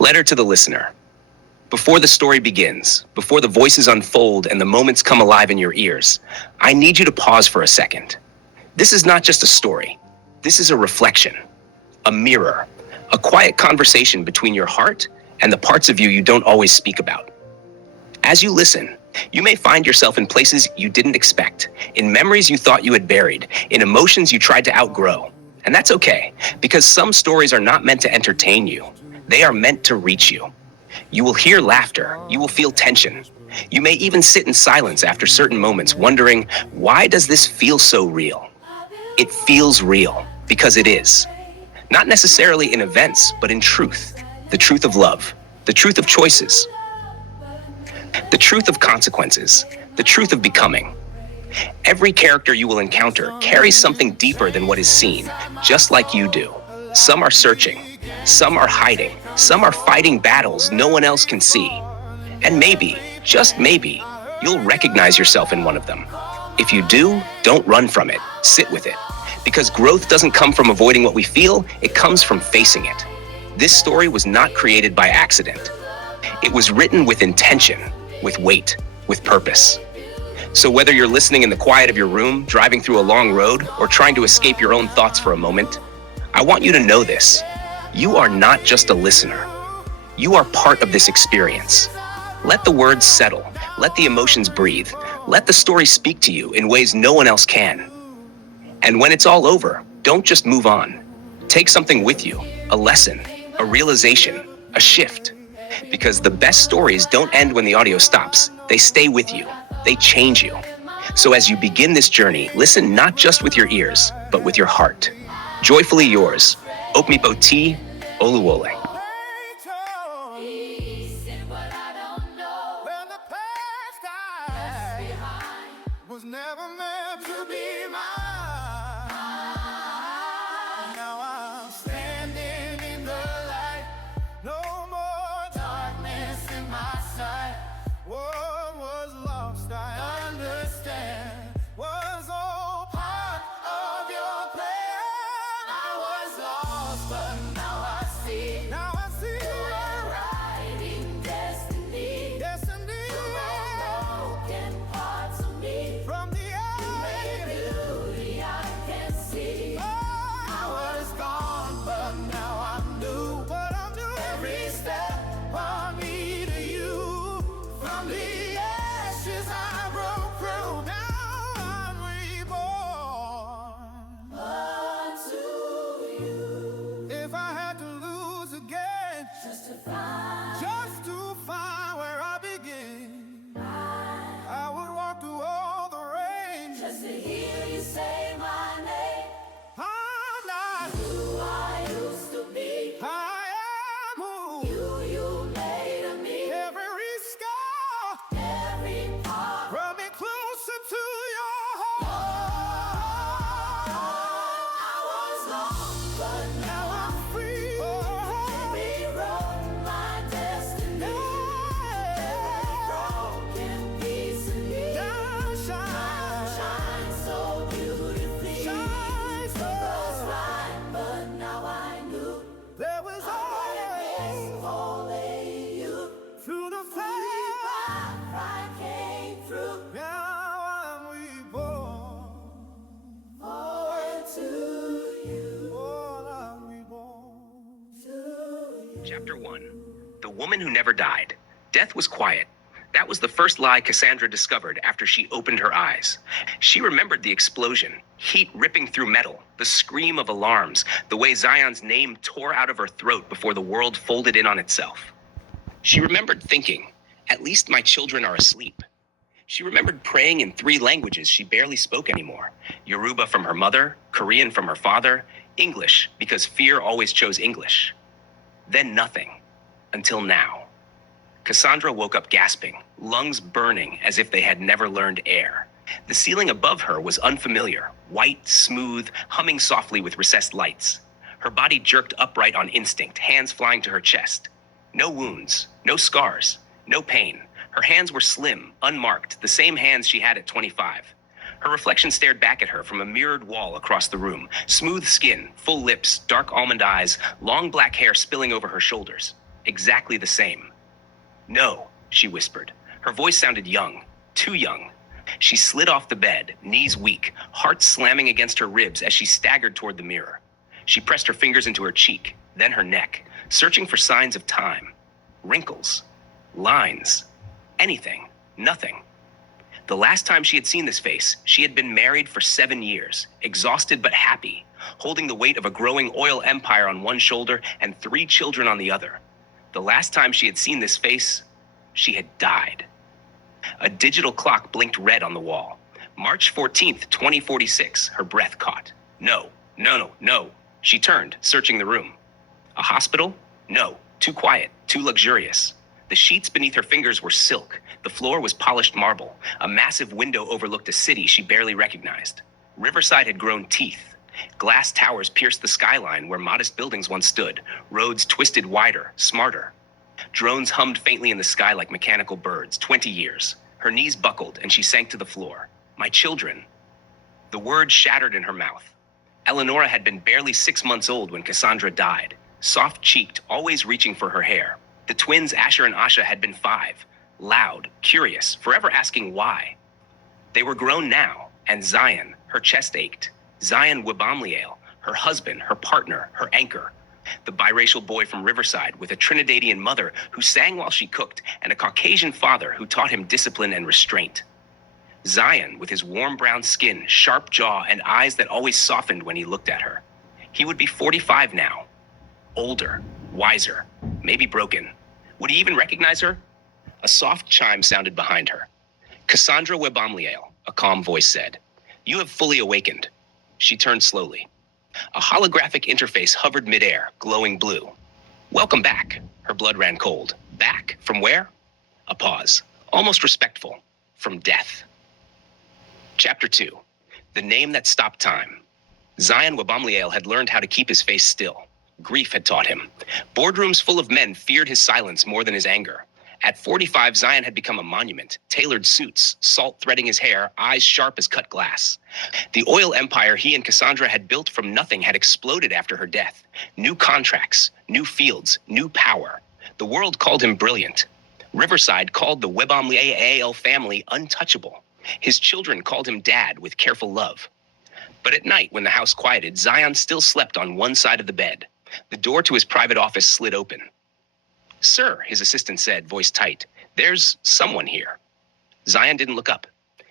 Letter to the listener. Before the story begins, before the voices unfold and the moments come alive in your ears, I need you to pause for a second. This is not just a story. This is a reflection, a mirror, a quiet conversation between your heart and the parts of you don't always speak about. As you listen, you may find yourself in places you didn't expect, in memories you thought you had buried, in emotions you tried to outgrow. And that's okay, because some stories are not meant to entertain you. They are meant to reach you. You will hear laughter. You will feel tension. You may even sit in silence after certain moments, wondering, why does this feel so real? It feels real because it is. Not necessarily in events, but in truth. The truth of love, the truth of choices, the truth of consequences, the truth of becoming. Every character you will encounter carries something deeper than what is seen, just like you do. Some are searching, some are hiding, some are fighting battles no one else can see. And maybe, just maybe, you'll recognize yourself in one of them. If you do, don't run from it, sit with it. Because growth doesn't come from avoiding what we feel, it comes from facing it. This story was not created by accident. It was written with intention, with weight, with purpose. So whether you're listening in the quiet of your room, driving through a long road, or trying to escape your own thoughts for a moment, I want you to know this. You are not just a listener. You are part of this experience. Let the words settle. Let the emotions breathe. Let the story speak to you in ways no one else can. And when it's all over, don't just move on. Take something with you, a lesson, a realization, a shift. Because the best stories don't end when the audio stops. They stay with you. They change you. So as you begin this journey, listen not just with your ears, but with your heart. Joyfully yours, Okmipo T. Oluwole. Was never meant to be mine. Now I'm standing in the light. No more darkness in my sight. What was lost, I understand. Was all part of your plan. I was lost, but now I see. Now I see. You're writing destiny. Destiny. Broken parts of me. From the beauty I can see. I was gone, but now I'm new. But I'm new. Every step brought me to you. From the ashes I broke through. Now I'm reborn. Unto you. If I had to lose again, just to find where I begin, I would walk through all the rain just to hear you say my name. I'm not who I used to be. I am who you made of me. Every scar, every part brought me closer to your heart. I was lost, but now I'm free. Rewrote my destiny. Every broken piece of me now shine so beautifully. Shine so bright, but now I knew there was only you. Through the fire, I came through. Now I'm reborn. Forward to you. I'm reborn to you. Chapter 1. The Woman Who Never Died. Death was quiet. That was the first lie Kassandra discovered after she opened her eyes. She remembered the explosion, heat ripping through metal, the scream of alarms, the way Zion's name tore out of her throat before the world folded in on itself. She remembered thinking, at least my children are asleep. She remembered praying in 3 languages she barely spoke anymore. Yoruba from her mother, Korean from her father, English because fear always chose English. Then nothing, until now. Kassandra woke up gasping, lungs burning as if they had never learned air. The ceiling above her was unfamiliar, white, smooth, humming softly with recessed lights. Her body jerked upright on instinct, hands flying to her chest. No wounds, no scars, no pain. Her hands were slim, unmarked, the same hands she had at 25. Her reflection stared back at her from a mirrored wall across the room. Smooth skin, full lips, dark almond eyes, long black hair spilling over her shoulders. Exactly the same. No, she whispered. Her voice sounded young, too young. She slid off the bed, knees weak, heart slamming against her ribs as she staggered toward the mirror. She pressed her fingers into her cheek, then her neck, searching for signs of time. Wrinkles, lines, anything, nothing. The last time she had seen this face, she had been married for 7 years, exhausted but happy, holding the weight of a growing oil empire on one shoulder and 3 children on the other. The last time she had seen this face, she had died. A digital clock blinked red on the wall. March 14th, 2046, her breath caught. No, no, no, no. She turned, searching the room. A hospital? No, too quiet, too luxurious. The sheets beneath her fingers were silk. The floor was polished marble. A massive window overlooked a city she barely recognized. Riverside had grown teeth. Glass towers pierced the skyline where modest buildings once stood. Roads twisted wider, smarter. Drones hummed faintly in the sky like mechanical birds. 20 years. Her knees buckled and she sank to the floor. My children. The word shattered in her mouth. Eleonora had been barely 6 months old when Kassandra died. Soft-cheeked, always reaching for her hair. The twins Asher and Asha had been 5. Loud, curious, forever asking why. They were grown now, and Zion, her chest ached. Zion Webamliel, her husband, her partner, her anchor. The biracial boy from Riverside with a Trinidadian mother who sang while she cooked and a Caucasian father who taught him discipline and restraint. Zion with his warm brown skin, sharp jaw, and eyes that always softened when he looked at her. He would be 45 now. Older, wiser, maybe broken. Would he even recognize her? A soft chime sounded behind her. Kassandra Webamliel, a calm voice said. You have fully awakened. She turned slowly. A holographic interface hovered midair, glowing blue. Welcome back. Her blood ran cold. Back? From where? A pause, almost respectful. From death. Chapter 2. The Name That Stopped Time. Zion Webamliel had learned how to keep his face still. Grief had taught him. Boardrooms full of men feared his silence more than his anger. At 45, Zion had become a monument. Tailored suits, salt threading his hair, eyes sharp as cut glass. The oil empire he and Kassandra had built from nothing had exploded after her death. New contracts, new fields, new power. The world called him brilliant. Riverside called the Webamliel family untouchable. His children called him dad with careful love. But at night, when the house quieted, Zion still slept on one side of the bed. The door to his private office slid open. Sir, his assistant said, voice tight, there's someone here. Zion didn't look up.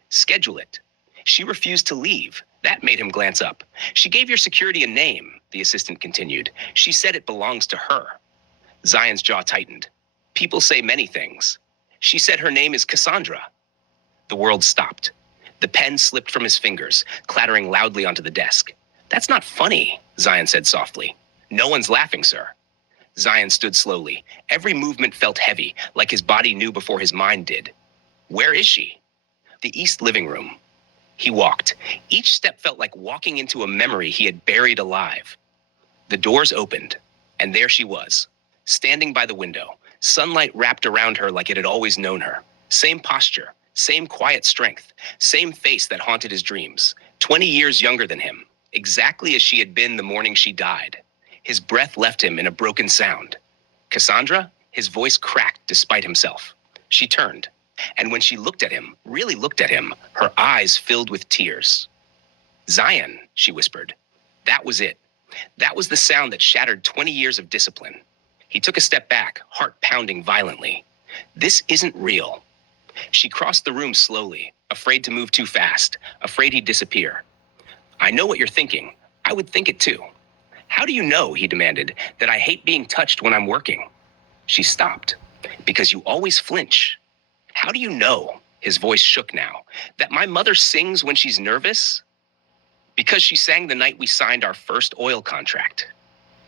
Schedule it. She refused to leave. That made him glance up. She gave your security a name, the assistant continued. She said it belongs to her. Zion's jaw tightened. People say many things. She said her name is Kassandra. The world stopped. The pen slipped from his fingers, clattering loudly onto the desk. That's not funny, Zion said softly. No one's laughing, sir. Zion stood slowly. Every movement felt heavy, like his body knew before his mind did. Where is she? The east living room. He walked. Each step felt like walking into a memory he had buried alive. The doors opened, and there she was, standing by the window, sunlight wrapped around her like it had always known her. Same posture, same quiet strength, same face that haunted his dreams. 20 years younger than him, exactly as she had been the morning she died. His breath left him in a broken sound. Kassandra? His voice cracked despite himself. She turned, and when she looked at him, really looked at him, her eyes filled with tears. Zion, she whispered. That was it. That was the sound that shattered 20 years of discipline. He took a step back, heart pounding violently. This isn't real. She crossed the room slowly, afraid to move too fast, afraid he'd disappear. I know what you're thinking. I would think it too. How do you know, he demanded, that I hate being touched when I'm working? She stopped. Because you always flinch. How do you know, his voice shook now, that my mother sings when she's nervous? Because she sang the night we signed our first oil contract.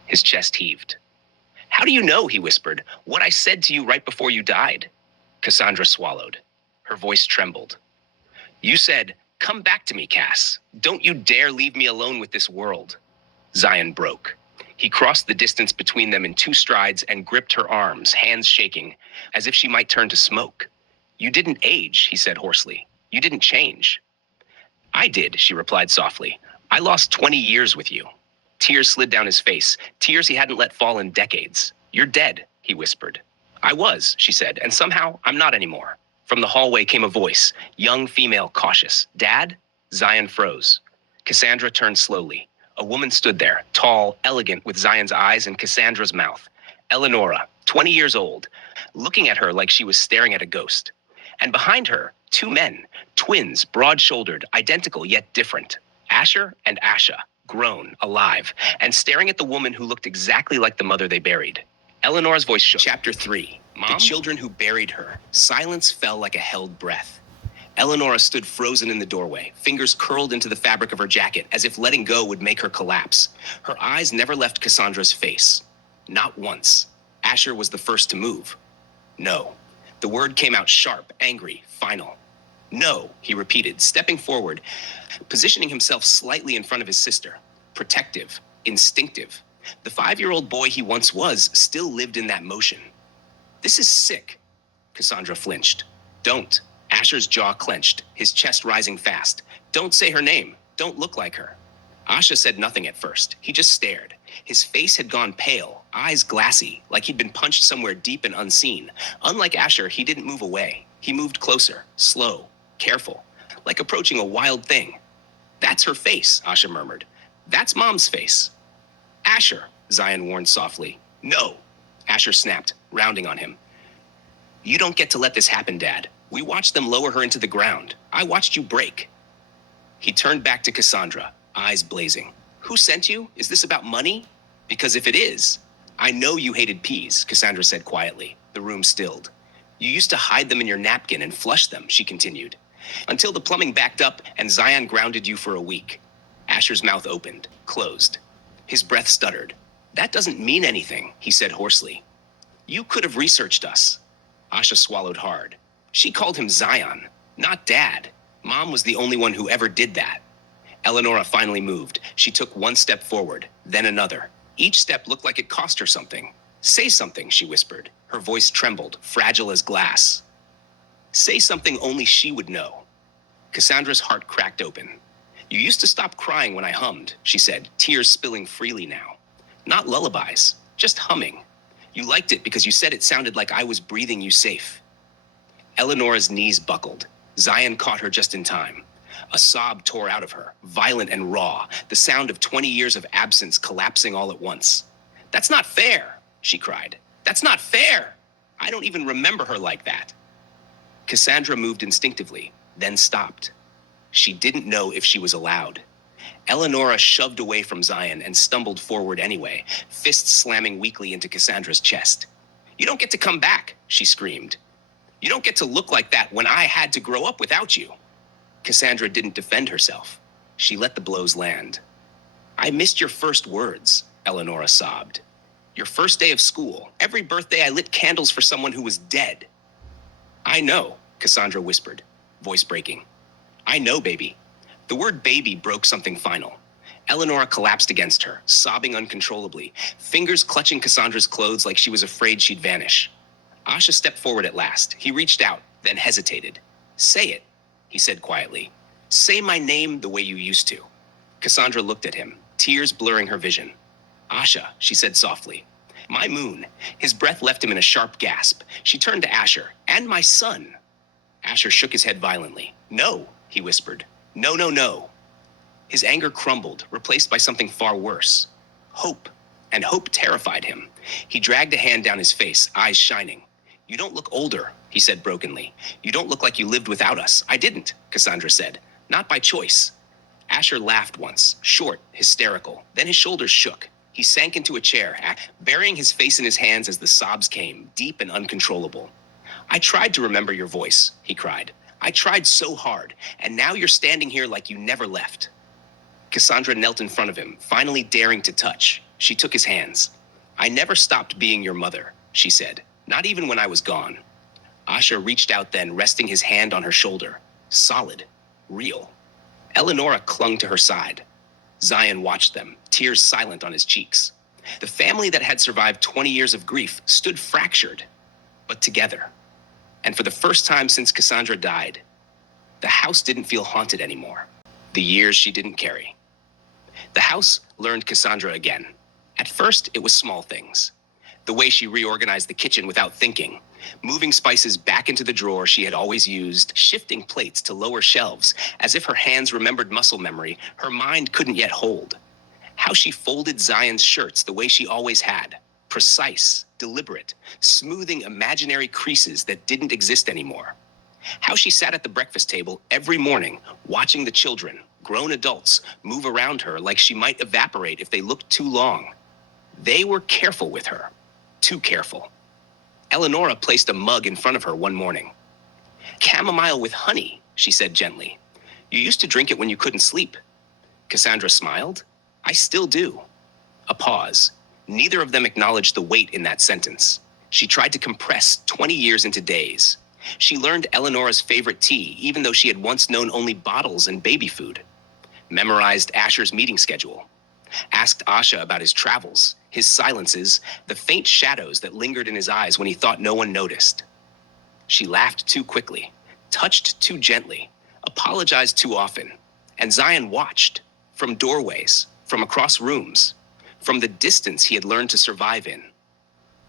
His chest heaved. How do you know, he whispered, what I said to you right before you died? Kassandra swallowed. Her voice trembled. You said, come back to me, Cass. Don't you dare leave me alone with this world. Zion broke. He crossed the distance between them in 2 strides and gripped her arms, hands shaking, as if she might turn to smoke. You didn't age, he said hoarsely. You didn't change. I did, she replied softly. I lost 20 years with you. Tears slid down his face, tears he hadn't let fall in decades. You're dead. he whispered. I was, she said, and somehow I'm not anymore. From the hallway came a voice, young female, cautious. Dad? Zion froze. Kassandra turned slowly. A woman stood there, tall, elegant, with Zion's eyes and Cassandra's mouth. Eleonora, 20 years old, looking at her like she was staring at a ghost. And behind her, two men, twins, broad-shouldered, identical yet different. Asher and Asha, grown, alive, and staring at the woman who looked exactly like the mother they buried. Eleanor's voice shook. Chapter 3. Mom? The children who buried her. Silence fell like a held breath. Eleonora stood frozen in the doorway, fingers curled into the fabric of her jacket, as if letting go would make her collapse. Her eyes never left Cassandra's face. Not once. Asher was the first to move. No. The word came out sharp, angry, final. No, he repeated, stepping forward, positioning himself slightly in front of his sister. Protective, instinctive. The 5-year-old boy he once was still lived in that motion. This is sick. Kassandra flinched. Don't. Asher's jaw clenched, his chest rising fast. Don't say her name. Don't look like her. Asha said nothing at first. He just stared. His face had gone pale, eyes glassy, like he'd been punched somewhere deep and unseen. Unlike Asher, he didn't move away. He moved closer, slow, careful, like approaching a wild thing. That's her face, Asha murmured. That's Mom's face. Asher, Zion warned softly. No, Asher snapped, rounding on him. You don't get to let this happen, Dad. We watched them lower her into the ground. I watched you break. He turned back to Kassandra, eyes blazing. Who sent you? Is this about money? Because if it is, I know you hated peas, Kassandra said quietly. The room stilled. You used to hide them in your napkin and flush them, she continued, until the plumbing backed up and Zion grounded you for a week. Asher's mouth opened, closed. His breath stuttered. That doesn't mean anything, he said hoarsely. You could have researched us. Asha swallowed hard. She called him Zion, not Dad. Mom was the only one who ever did that. Eleonora finally moved. She took one step forward, then another. Each step looked like it cost her something. Say something, she whispered. Her voice trembled, fragile as glass. Say something only she would know. Cassandra's heart cracked open. You used to stop crying when I hummed, she said, tears spilling freely now. Not lullabies, just humming. You liked it because you said it sounded like I was breathing you safe. Eleonora's knees buckled. Zion caught her just in time. A sob tore out of her, violent and raw, the sound of 20 years of absence collapsing all at once. That's not fair, she cried. That's not fair. I don't even remember her like that. Kassandra moved instinctively, then stopped. She didn't know if she was allowed. Eleonora shoved away from Zion and stumbled forward anyway, fists slamming weakly into Cassandra's chest. You don't get to come back, she screamed. You don't get to look like that when I had to grow up without you. Kassandra didn't defend herself. She let the blows land. I missed your first words, Eleonora sobbed. Your first day of school. Every birthday I lit candles for someone who was dead. I know, Kassandra whispered, voice breaking. I know, baby. The word baby broke something final. Eleonora collapsed against her, sobbing uncontrollably, fingers clutching Cassandra's clothes like she was afraid she'd vanish. Asha stepped forward at last. He reached out, then hesitated. Say it, he said quietly. Say my name the way you used to. Kassandra looked at him, tears blurring her vision. Asha, she said softly. My moon. His breath left him in a sharp gasp. She turned to Asher. And my son. Asher shook his head violently. No, he whispered. No, no, no. His anger crumbled, replaced by something far worse. Hope. And hope terrified him. He dragged a hand down his face, eyes shining. You don't look older, he said brokenly. You don't look like you lived without us. I didn't, Kassandra said. Not by choice. Asher laughed once, short, hysterical. Then his shoulders shook. He sank into a chair, burying his face in his hands as the sobs came, deep and uncontrollable. I tried to remember your voice, he cried. I tried so hard, and now you're standing here like you never left. Kassandra knelt in front of him, finally daring to touch. She took his hands. I never stopped being your mother, she said, not even when I was gone. Asha reached out then, resting his hand on her shoulder. Solid, real. Eleonora clung to her side. Zion watched them, tears silent on his cheeks. The family that had survived 20 years of grief stood fractured, but together. And for the first time since Kassandra died, the house didn't feel haunted anymore. The years she didn't carry. The house learned Kassandra again. At first, it was small things. The way she reorganized the kitchen without thinking, moving spices back into the drawer she had always used, shifting plates to lower shelves, as if her hands remembered muscle memory her mind couldn't yet hold. How she folded Zion's shirts the way she always had, precise, deliberate, smoothing imaginary creases that didn't exist anymore. How she sat at the breakfast table every morning, watching the children, grown adults, move around her like she might evaporate if they looked too long. They were careful with her. Too careful. Eleonora placed a mug in front of her one morning. "Chamomile with honey," she said gently. "You used to drink it when you couldn't sleep." Cassandra smiled. "I still do." A pause. Neither of them acknowledged the weight in that sentence. She tried to compress 20 years into days. She learned Eleonora's favorite tea, even though she had once known only bottles and baby food. Memorized Asher's meeting schedule. Asked Asha about his travels, his silences, the faint shadows that lingered in his eyes when he thought no one noticed. She laughed too quickly, touched too gently, apologized too often, and Zion watched, from doorways, from across rooms, from the distance he had learned to survive in.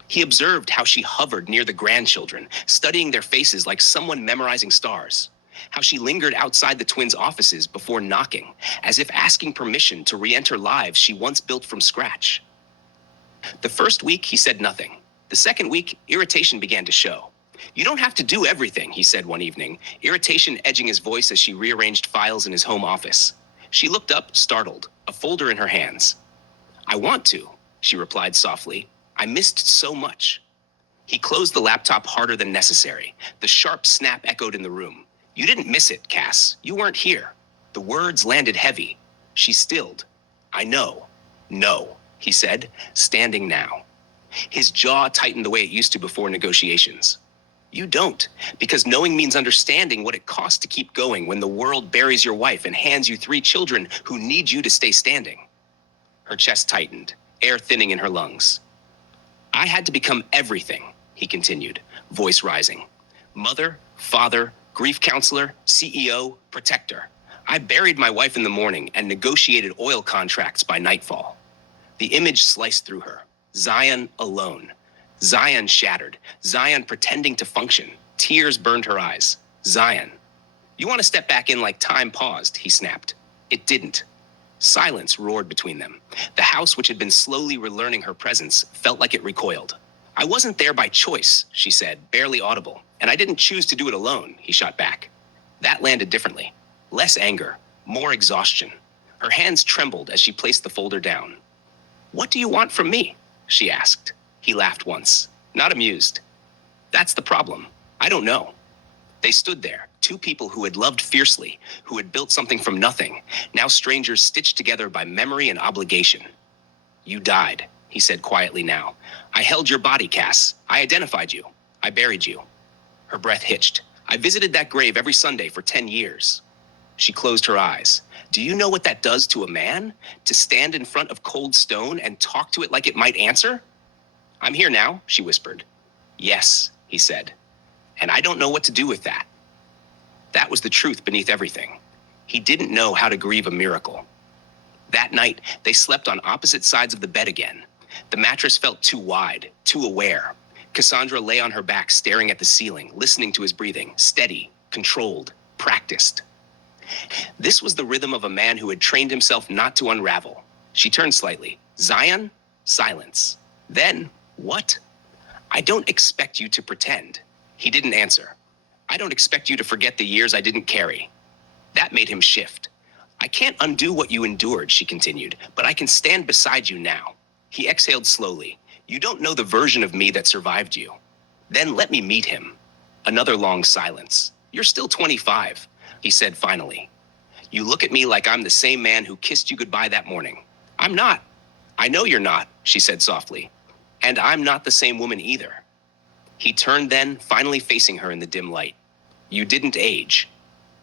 He observed how she hovered near the grandchildren, studying their faces like someone memorizing stars. How she lingered outside the twins' offices before knocking, as if asking permission to re-enter lives she once built from scratch. The first week, he said nothing. The second week, irritation began to show. "You don't have to do everything," he said one evening, irritation edging his voice as she rearranged files in his home office. She looked up, startled, a folder in her hands. "I want to," she replied softly. "I missed so much." He closed the laptop harder than necessary. The sharp snap echoed in the room. "You didn't miss it, Cass. You weren't here." The words landed heavy. She stilled. "I know." "No," he said, standing now. His jaw tightened the way it used to before negotiations. "You don't, because knowing means understanding what it costs to keep going when the world buries your wife and hands you 3 children who need you to stay standing." Her chest tightened, air thinning in her lungs. "I had to become everything," he continued, voice rising. "Mother, father, grief counselor, CEO, protector. I buried my wife in the morning and negotiated oil contracts by nightfall." The image sliced through her. Zion alone. Zion shattered. Zion pretending to function. Tears burned her eyes. Zion. "You want to step back in like time paused," he snapped. It didn't. Silence roared between them. The house, which had been slowly relearning her presence, felt like it recoiled. "I wasn't there by choice," she said, barely audible. "And I didn't choose to do it alone," he shot back. That landed differently. Less anger, more exhaustion. Her hands trembled as she placed the folder down. "What do you want from me?" she asked. He laughed once, not amused. "That's the problem. I don't know." They stood there, 2 people who had loved fiercely, who had built something from nothing, now strangers stitched together by memory and obligation. "You died," he said quietly now. "I held your body, Cass. I identified you. I buried you." Her breath hitched. "I visited that grave every Sunday for 10 years. She closed her eyes. "Do you know what that does to a man? To stand in front of cold stone and talk to it like it might answer?" "I'm here now," she whispered. "Yes," he said. "And I don't know what to do with that." That was the truth beneath everything. He didn't know how to grieve a miracle. That night, they slept on opposite sides of the bed again. The mattress felt too wide, too aware. Cassandra lay on her back, staring at the ceiling, listening to his breathing, steady, controlled, practiced. This was the rhythm of a man who had trained himself not to unravel. She turned slightly. "Zion?" Silence. Then, "What?" "I don't expect you to pretend." He didn't answer. "I don't expect you to forget the years I didn't carry." That made him shift. "I can't undo what you endured," she continued, "but I can stand beside you now." He exhaled slowly. "You don't know the version of me that survived you." "Then let me meet him." Another long silence. "You're still 25, he said finally. "You look at me like I'm the same man who kissed you goodbye that morning." "I'm not." "I know you're not," she said softly. "And I'm not the same woman either." He turned then, finally facing her in the dim light. "You didn't age."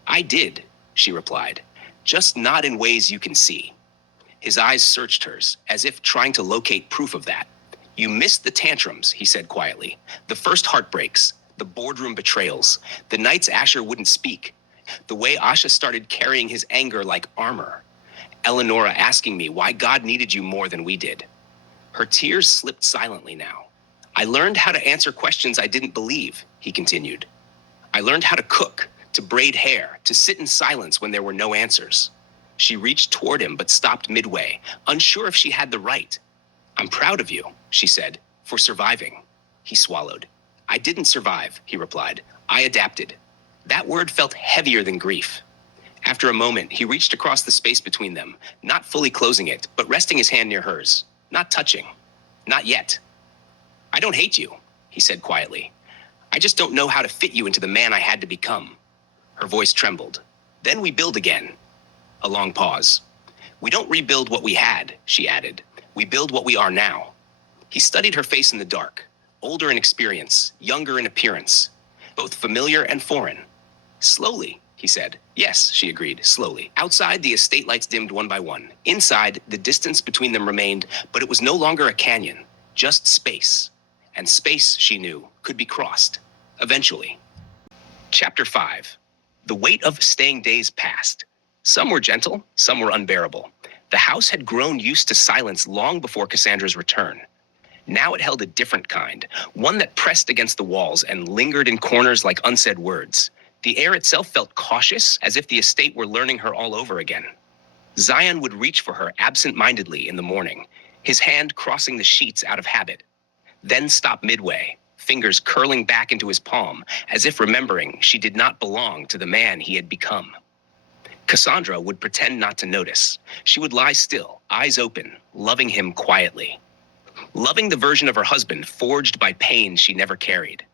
"I did," she replied. "Just not in ways you can see." His eyes searched hers, as if trying to locate proof of that. "You missed the tantrums," he said quietly. "The first heartbreaks, the boardroom betrayals, the nights Asher wouldn't speak, the way Asha started carrying his anger like armor. Eleonora asking me why God needed you more than we did." Her tears slipped silently now. I learned how to answer questions I didn't believe, he continued. I learned how to cook, to braid hair, to sit in silence when there were no answers. She reached toward him but stopped midway, unsure if she had the right. I'm proud of you, she said, for surviving. He swallowed. I didn't survive, he replied. I adapted. That word felt heavier than grief. After a moment, he reached across the space between them, not fully closing it, but resting his hand near hers. Not touching. Not yet. I don't hate you, he said quietly. I just don't know how to fit you into the man I had to become. Her voice trembled. Then we build again. A long pause. We don't rebuild what we had, she added. We build what we are now. He studied her face in the dark, older in experience, younger in appearance, both familiar and foreign. Slowly, he said. Yes, she agreed, slowly. Outside, the estate lights dimmed one by one. Inside, the distance between them remained, but it was no longer a canyon, just space. And space, she knew, could be crossed. Eventually. Chapter 5. The weight of staying days passed. Some were gentle, some were unbearable. The house had grown used to silence long before Kassandra's return. Now it held a different kind, one that pressed against the walls and lingered in corners like unsaid words. The air itself felt cautious, as if the estate were learning her all over again. Zion would reach for her absent-mindedly in the morning, his hand crossing the sheets out of habit, then stop midway, fingers curling back into his palm, as if remembering she did not belong to the man he had become. Kassandra would pretend not to notice. She would lie still, eyes open, loving him quietly. Loving the version of her husband forged by pain she never carried.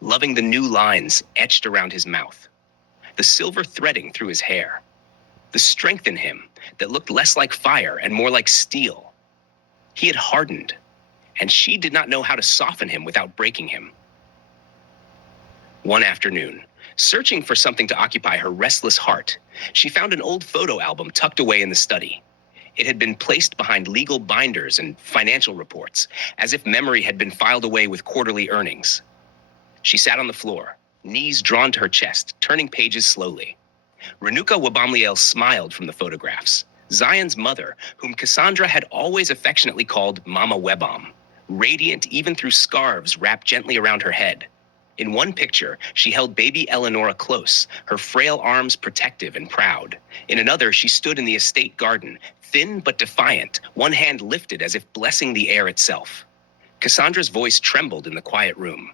Loving the new lines etched around his mouth. The silver threading through his hair. The strength in him that looked less like fire and more like steel. He had hardened, and she did not know how to soften him without breaking him. One afternoon, searching for something to occupy her restless heart, she found an old photo album tucked away in the study. It had been placed behind legal binders and financial reports, as if memory had been filed away with quarterly earnings. She sat on the floor, knees drawn to her chest, turning pages slowly. Renuka Wabamliel smiled from the photographs. Zion's mother, whom Kassandra had always affectionately called Mama Webam, radiant even through scarves wrapped gently around her head. In one picture, she held baby Eleonora close, her frail arms protective and proud. In another, she stood in the estate garden, thin but defiant, one hand lifted as if blessing the air itself. Kassandra's voice trembled in the quiet room.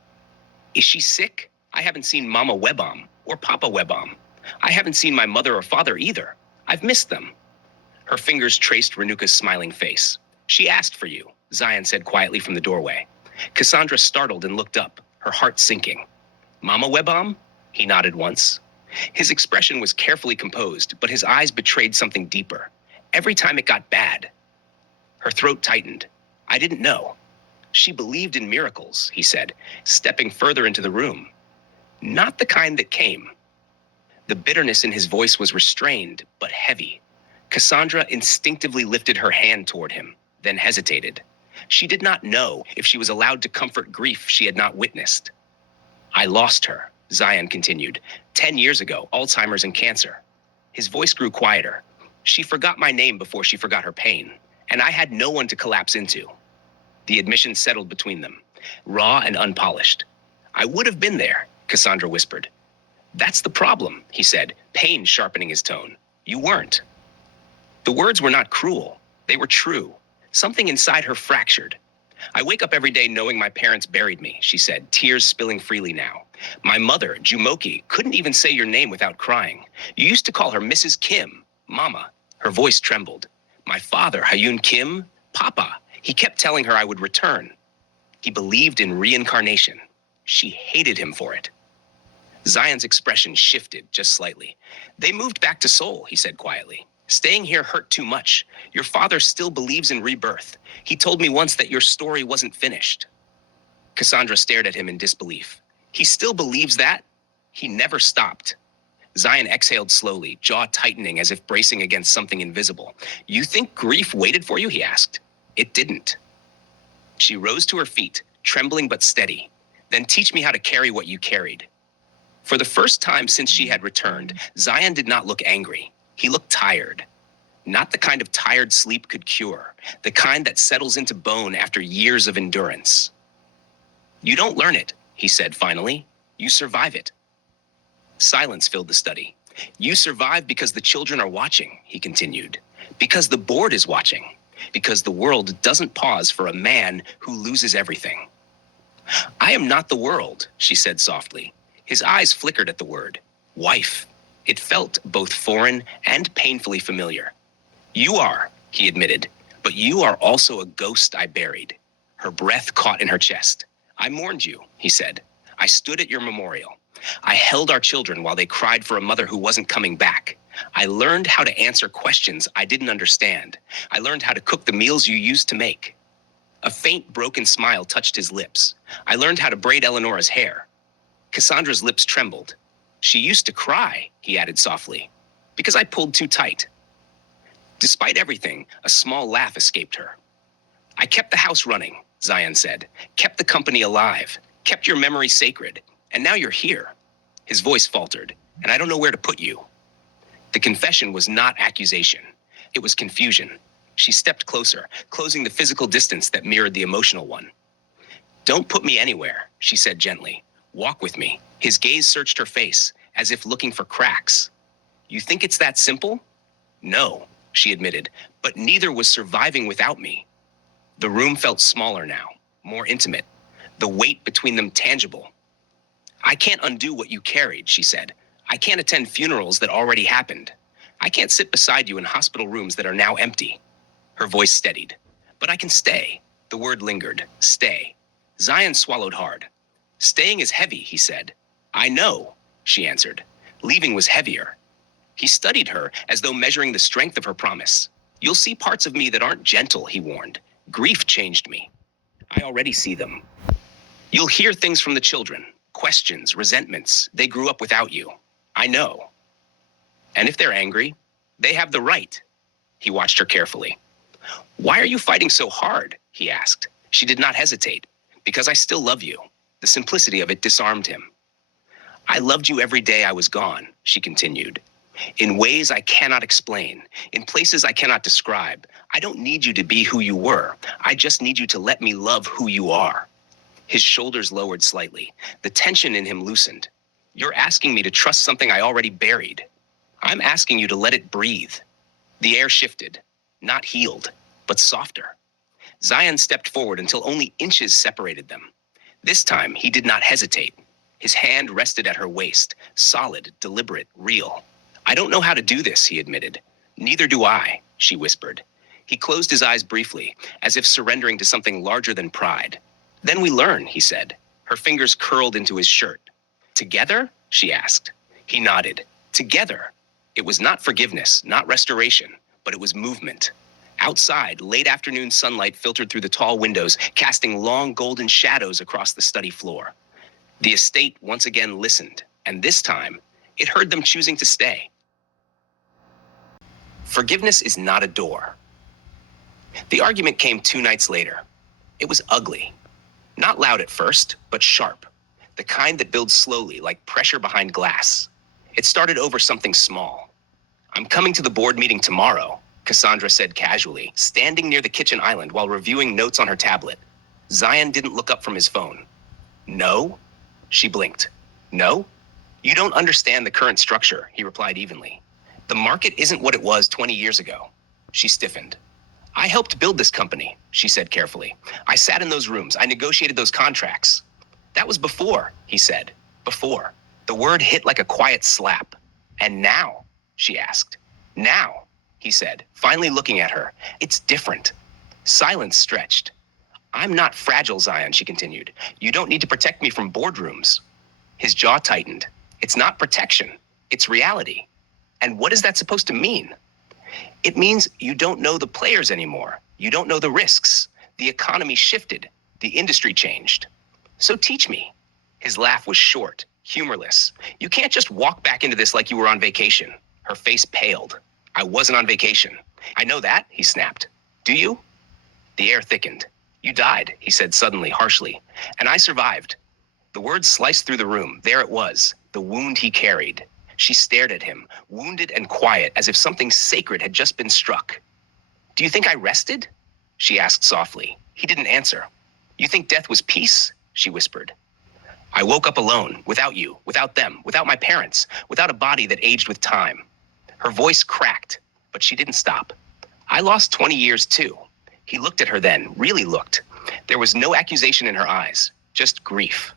Is she sick? I haven't seen Mama Webam or Papa Webam. I haven't seen my mother or father either. I've missed them. Her fingers traced Renuka's smiling face. She asked for you, Zion said quietly from the doorway. Kassandra startled and looked up, her heart sinking. Mama Webam? He nodded once. His expression was carefully composed, but his eyes betrayed something deeper. Every time it got bad. Her throat tightened. I didn't know. She believed in miracles, he said, stepping further into the room. Not the kind that came. The bitterness in his voice was restrained, but heavy. Kassandra instinctively lifted her hand toward him, then hesitated. She did not know if she was allowed to comfort grief she had not witnessed. I lost her, Zion continued. 10 years ago, Alzheimer's and cancer. His voice grew quieter. She forgot my name before she forgot her pain, and I had no one to collapse into. The admission settled between them, raw and unpolished. I would have been there, Kassandra whispered. That's the problem, he said, pain sharpening his tone. You weren't. The words were not cruel. They were true. Something inside her fractured. I wake up every day knowing my parents buried me, she said, tears spilling freely now. My mother, Jumoki, couldn't even say your name without crying. You used to call her Mrs. Kim, Mama. Her voice trembled. My father, Hayun Kim, Papa. He kept telling her I would return. He believed in reincarnation. She hated him for it. Zion's expression shifted just slightly. They moved back to Seoul, he said quietly. Staying here hurt too much. Your father still believes in rebirth. He told me once that your story wasn't finished. Kassandra stared at him in disbelief. He still believes that? He never stopped. Zion exhaled slowly, jaw tightening as if bracing against something invisible. You think grief waited for you? He asked. It didn't. She rose to her feet, trembling but steady. Then teach me how to carry what you carried. For the first time since she had returned, Zion did not look angry. He looked tired. Not the kind of tired sleep could cure, the kind that settles into bone after years of endurance. You don't learn it, he said finally. You survive it. Silence filled the study. You survive because the children are watching, he continued. Because the board is watching. Because the world doesn't pause for a man who loses everything. I am not the world, she said softly. His eyes flickered at the word. Wife. It felt both foreign and painfully familiar. You are, he admitted, but you are also a ghost I buried. Her breath caught in her chest. I mourned you, he said. I stood at your memorial. I held our children while they cried for a mother who wasn't coming back. I learned how to answer questions I didn't understand. I learned how to cook the meals you used to make. A faint, broken smile touched his lips. I learned how to braid Eleonora's hair. Cassandra's lips trembled. She used to cry, he added softly, because I pulled too tight. Despite everything, a small laugh escaped her. I kept the house running, Zion said, kept the company alive, kept your memory sacred, and now you're here. His voice faltered, and I don't know where to put you. The confession was not accusation. It was confusion. She stepped closer, closing the physical distance that mirrored the emotional one. Don't put me anywhere, she said gently. Walk with me. His gaze searched her face, as if looking for cracks. You think it's that simple? No, she admitted, but neither was surviving without me. The room felt smaller now, more intimate, the weight between them tangible. I can't undo what you carried, she said. I can't attend funerals that already happened. I can't sit beside you in hospital rooms that are now empty. Her voice steadied. But I can stay. The word lingered. Stay. Zion swallowed hard. Staying is heavy, he said. I know, she answered. Leaving was heavier. He studied her as though measuring the strength of her promise. You'll see parts of me that aren't gentle, he warned. Grief changed me. I already see them. You'll hear things from the children. Questions, resentments. They grew up without you. I know. And if they're angry, they have the right. He watched her carefully. Why are you fighting so hard? He asked. She did not hesitate. Because I still love you. The simplicity of it disarmed him. I loved you every day I was gone, she continued. In ways I cannot explain, in places I cannot describe. I don't need you to be who you were. I just need you to let me love who you are. His shoulders lowered slightly. The tension in him loosened. You're asking me to trust something I already buried. I'm asking you to let it breathe. The air shifted, not healed, but softer. Zion stepped forward until only inches separated them. This time, he did not hesitate. His hand rested at her waist, solid, deliberate, real. I don't know how to do this, he admitted. Neither do I, she whispered. He closed his eyes briefly, as if surrendering to something larger than pride. Then we learn, he said. Her fingers curled into his shirt. Together? She asked. He nodded. Together. It was not forgiveness, not restoration, but it was movement. Outside, late afternoon sunlight filtered through the tall windows, casting long golden shadows across the study floor. The estate once again listened, and this time, it heard them choosing to stay. Forgiveness is not a door. The argument came 2 nights later. It was ugly. Not loud at first, but sharp. The kind that builds slowly, like pressure behind glass. It started over something small. I'm coming to the board meeting tomorrow, Cassandra said casually, standing near the kitchen island while reviewing notes on her tablet. Zion didn't look up from his phone. No? She blinked. No? You don't understand the current structure, he replied evenly. The market isn't what it was 20 years ago. She stiffened. I helped build this company, she said carefully. I sat in those rooms. I negotiated those contracts. That was before, he said. Before. The word hit like a quiet slap. And now? She asked. Now, he said, finally looking at her. It's different. Silence stretched. I'm not fragile, Zion, she continued. You don't need to protect me from boardrooms. His jaw tightened. It's not protection. It's reality. And what is that supposed to mean? It means you don't know the players anymore. You don't know the risks. The economy shifted. The industry changed. So teach me. His laugh was short, humorless. You can't just walk back into this like you were on vacation. Her face paled. I wasn't on vacation. I know that, he snapped. Do you? The air thickened. You died, he said suddenly, harshly. And I survived. The words sliced through the room. There it was, the wound he carried. She stared at him, wounded and quiet, as if something sacred had just been struck. Do you think I rested? She asked softly. He didn't answer. You think death was peace? she whispered. I woke up alone, without you, without them, without my parents, without a body that aged with time. Her voice cracked, but she didn't stop. I lost 20 years too. He looked at her then, really looked. There was no accusation in her eyes, just grief.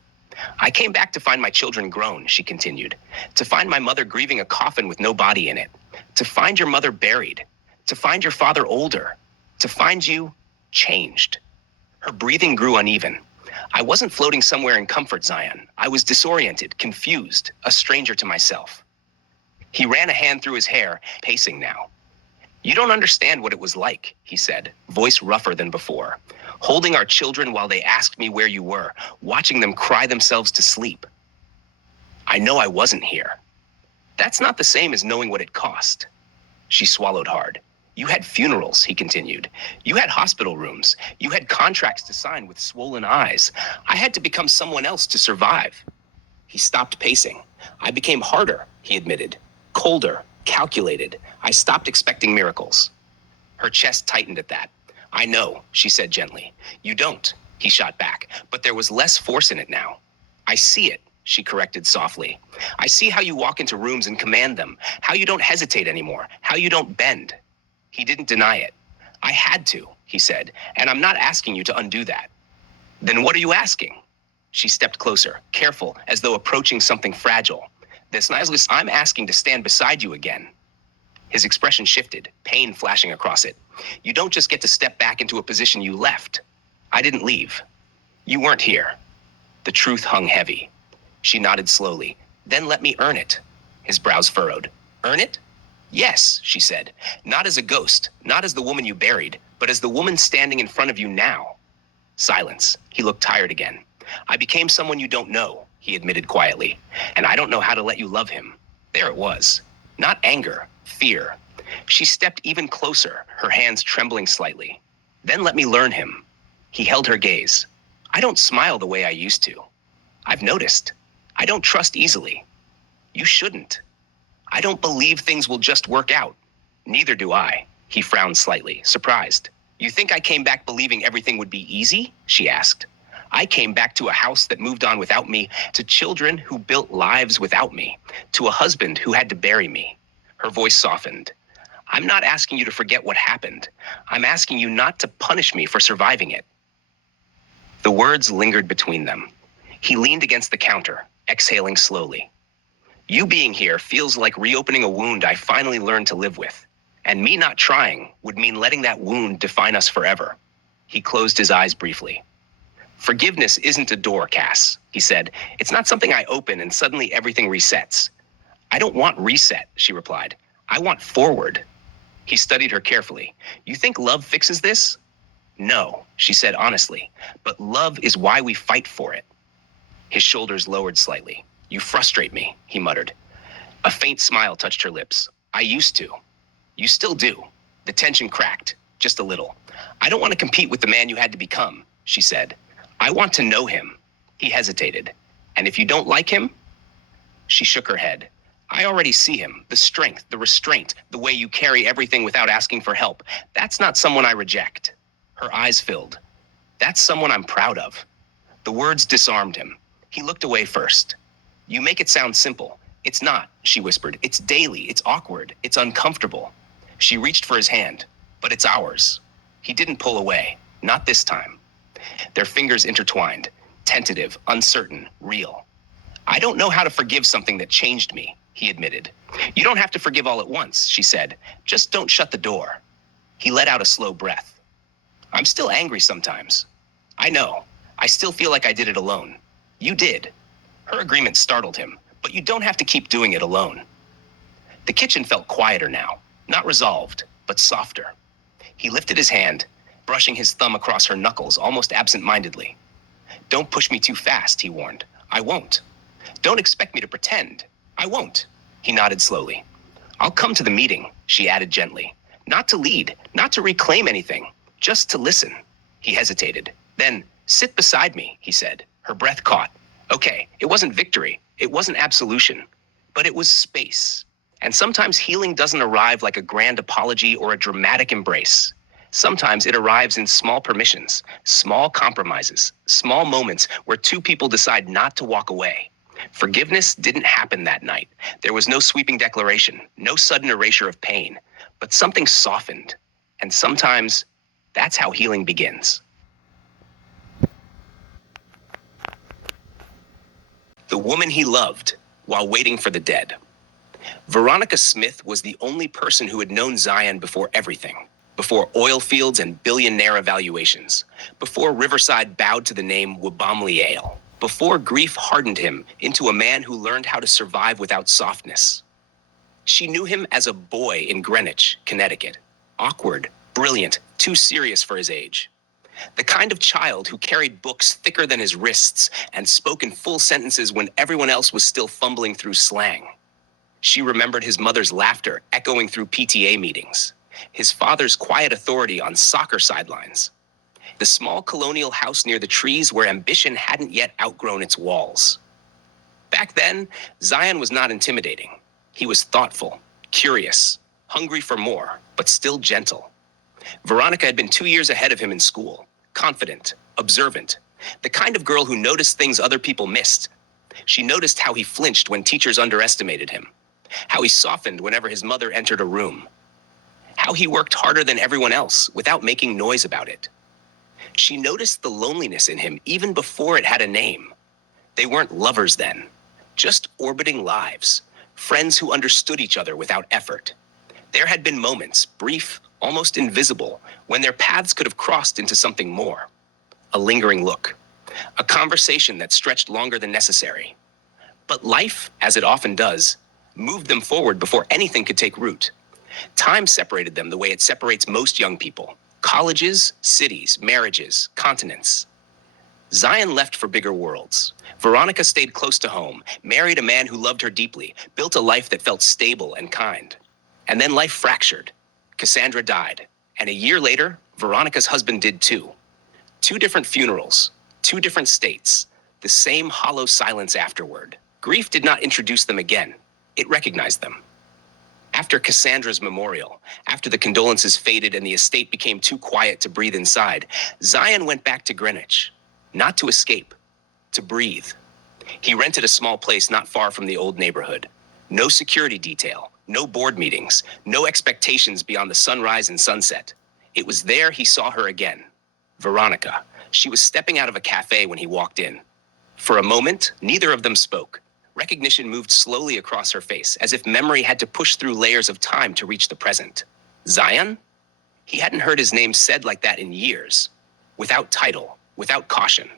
I came back to find my children grown, she continued, to find my mother grieving a coffin with no body in it, to find your mother buried, to find your father older, to find you changed. Her breathing grew uneven. I wasn't floating somewhere in comfort, Zion. I was disoriented, confused, a stranger to myself. He ran a hand through his hair, pacing now. You don't understand what it was like, he said, voice rougher than before. Holding our children while they asked me where you were, watching them cry themselves to sleep. I know I wasn't here. That's not the same as knowing what it cost. She swallowed hard. You had funerals, he continued. You had hospital rooms. You had contracts to sign with swollen eyes. I had to become someone else to survive. He stopped pacing. I became harder, he admitted. Colder, calculated. I stopped expecting miracles. Her chest tightened at that. I know, she said gently. You don't, he shot back, but there was less force in it now. I see it, she corrected softly. I see how you walk into rooms and command them, how you don't hesitate anymore, how you don't bend. He didn't deny it. I had to, he said, and I'm not asking you to undo that. Then what are you asking? She stepped closer, careful, as though approaching something fragile. I'm asking to stand beside you again. His expression shifted, pain flashing across it. You don't just get to step back into a position you left. I didn't leave. You weren't here. The truth hung heavy. She nodded slowly. Then let me earn it. His brows furrowed. Earn it? Yes, she said. Not as a ghost, not as the woman you buried, but as the woman standing in front of you now. Silence. He looked tired again. I became someone you don't know, he admitted quietly, and I don't know how to let you love him. There it was. Not anger, fear. She stepped even closer, her hands trembling slightly. Then let me learn him. He held her gaze. I don't smile the way I used to. I've noticed. I don't trust easily. You shouldn't. I don't believe things will just work out. Neither do I. He frowned slightly, surprised. You think I came back believing everything would be easy? She asked. I came back to a house that moved on without me, to children who built lives without me, to a husband who had to bury me. Her voice softened. I'm not asking you to forget what happened. I'm asking you not to punish me for surviving it. The words lingered between them. He leaned against the counter, exhaling slowly. You being here feels like reopening a wound I finally learned to live with. And me not trying would mean letting that wound define us forever. He closed his eyes briefly. Forgiveness isn't a door, Cass, he said. It's not something I open and suddenly everything resets. I don't want reset, she replied. I want forward. He studied her carefully. You think love fixes this? No, she said honestly, but love is why we fight for it. His shoulders lowered slightly. You frustrate me, he muttered. A faint smile touched her lips. I used to. You still do. The tension cracked, just a little. I don't want to compete with the man you had to become, she said. I want to know him. He hesitated. And if you don't like him? She shook her head. I already see him. The strength, the restraint, the way you carry everything without asking for help. That's not someone I reject. Her eyes filled. That's someone I'm proud of. The words disarmed him. He looked away first. You make it sound simple. It's not, she whispered. It's daily. It's awkward. It's uncomfortable. She reached for his hand. But it's ours. He didn't pull away. Not this time. Their fingers intertwined. Tentative, uncertain, real. I don't know how to forgive something that changed me, he admitted. You don't have to forgive all at once, she said. Just don't shut the door. He let out a slow breath. I'm still angry sometimes. I know. I still feel like I did it alone. You did. Her agreement startled him, but you don't have to keep doing it alone. The kitchen felt quieter now, not resolved, but softer. He lifted his hand, brushing his thumb across her knuckles almost absent-mindedly. Don't push me too fast, he warned. I won't. Don't expect me to pretend. I won't. He nodded slowly. I'll come to the meeting, she added gently. Not to lead, not to reclaim anything, just to listen. He hesitated. Then, sit beside me, he said. Her breath caught. Okay, it wasn't victory. It wasn't absolution. But it was space. And sometimes healing doesn't arrive like a grand apology or a dramatic embrace. Sometimes it arrives in small permissions, small compromises, small moments where two people decide not to walk away. Forgiveness didn't happen that night. There was no sweeping declaration, no sudden erasure of pain, but something softened. And sometimes that's how healing begins. The woman he loved while waiting for the dead. Veronica Smith was the only person who had known Zion before everything, before oil fields and billionaire evaluations, before Riverside bowed to the name Wabamli Ale, before grief hardened him into a man who learned how to survive without softness. She knew him as a boy in Greenwich, Connecticut, awkward, brilliant, too serious for his age. The kind of child who carried books thicker than his wrists and spoke in full sentences when everyone else was still fumbling through slang. She remembered his mother's laughter echoing through PTA meetings, his father's quiet authority on soccer sidelines, the small colonial house near the trees where ambition hadn't yet outgrown its walls. Back then, Zion was not intimidating. He was thoughtful, curious, hungry for more, but still gentle. Veronica had been 2 years ahead of him in school, confident, observant, the kind of girl who noticed things other people missed. She noticed how he flinched when teachers underestimated him, how he softened whenever his mother entered a room, how he worked harder than everyone else without making noise about it. She noticed the loneliness in him even before it had a name. They weren't lovers then, just orbiting lives, friends who understood each other without effort. There had been moments, brief, almost invisible, when their paths could have crossed into something more. A lingering look, a conversation that stretched longer than necessary. But life, as it often does, moved them forward before anything could take root. Time separated them the way it separates most young people. Colleges, cities, marriages, continents. Zion left for bigger worlds. Veronica stayed close to home, married a man who loved her deeply, built a life that felt stable and kind. And then life fractured. Kassandra died, and a year later, Veronica's husband did too. 2 different funerals, 2 different states, the same hollow silence afterward. Grief did not introduce them again. It recognized them. After Cassandra's memorial, after the condolences faded and the estate became too quiet to breathe inside, Zion went back to Greenwich, not to escape, to breathe. He rented a small place not far from the old neighborhood. No security detail, no board meetings, no expectations beyond the sunrise and sunset. It was there he saw her again. Veronica. She was stepping out of a cafe when he walked in. For a moment, neither of them spoke. Recognition moved slowly across her face, as if memory had to push through layers of time to reach the present. Zion? He hadn't heard his name said like that in years. Without title, without caution.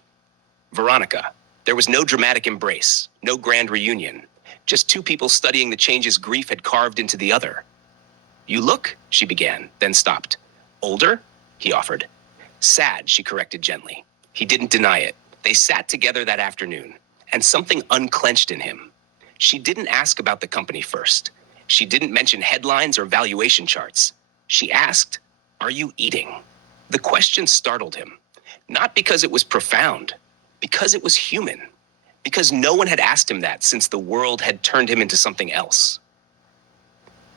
Veronica. There was no dramatic embrace, no grand reunion. Just 2 people studying the changes grief had carved into the other. You look, she began, then stopped. Older? He offered. Sad, she corrected gently. He didn't deny it. They sat together that afternoon, and something unclenched in him. She didn't ask about the company first. She didn't mention headlines or valuation charts. She asked, "Are you eating?" The question startled him, not because it was profound, because it was human. Because no one had asked him that since the world had turned him into something else.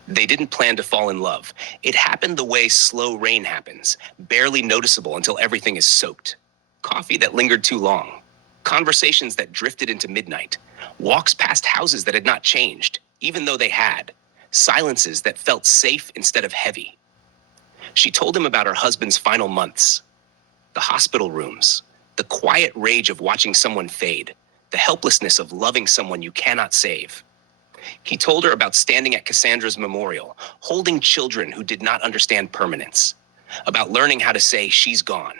They didn't plan to fall in love. It happened the way slow rain happens, barely noticeable until everything is soaked. Coffee that lingered too long. Conversations that drifted into midnight. Walks past houses that had not changed, even though they had. Silences that felt safe instead of heavy. She told him about her husband's final months. The hospital rooms. The quiet rage of watching someone fade. The helplessness of loving someone you cannot save. He told her about standing at Cassandra's memorial, holding children who did not understand permanence, about learning how to say she's gone,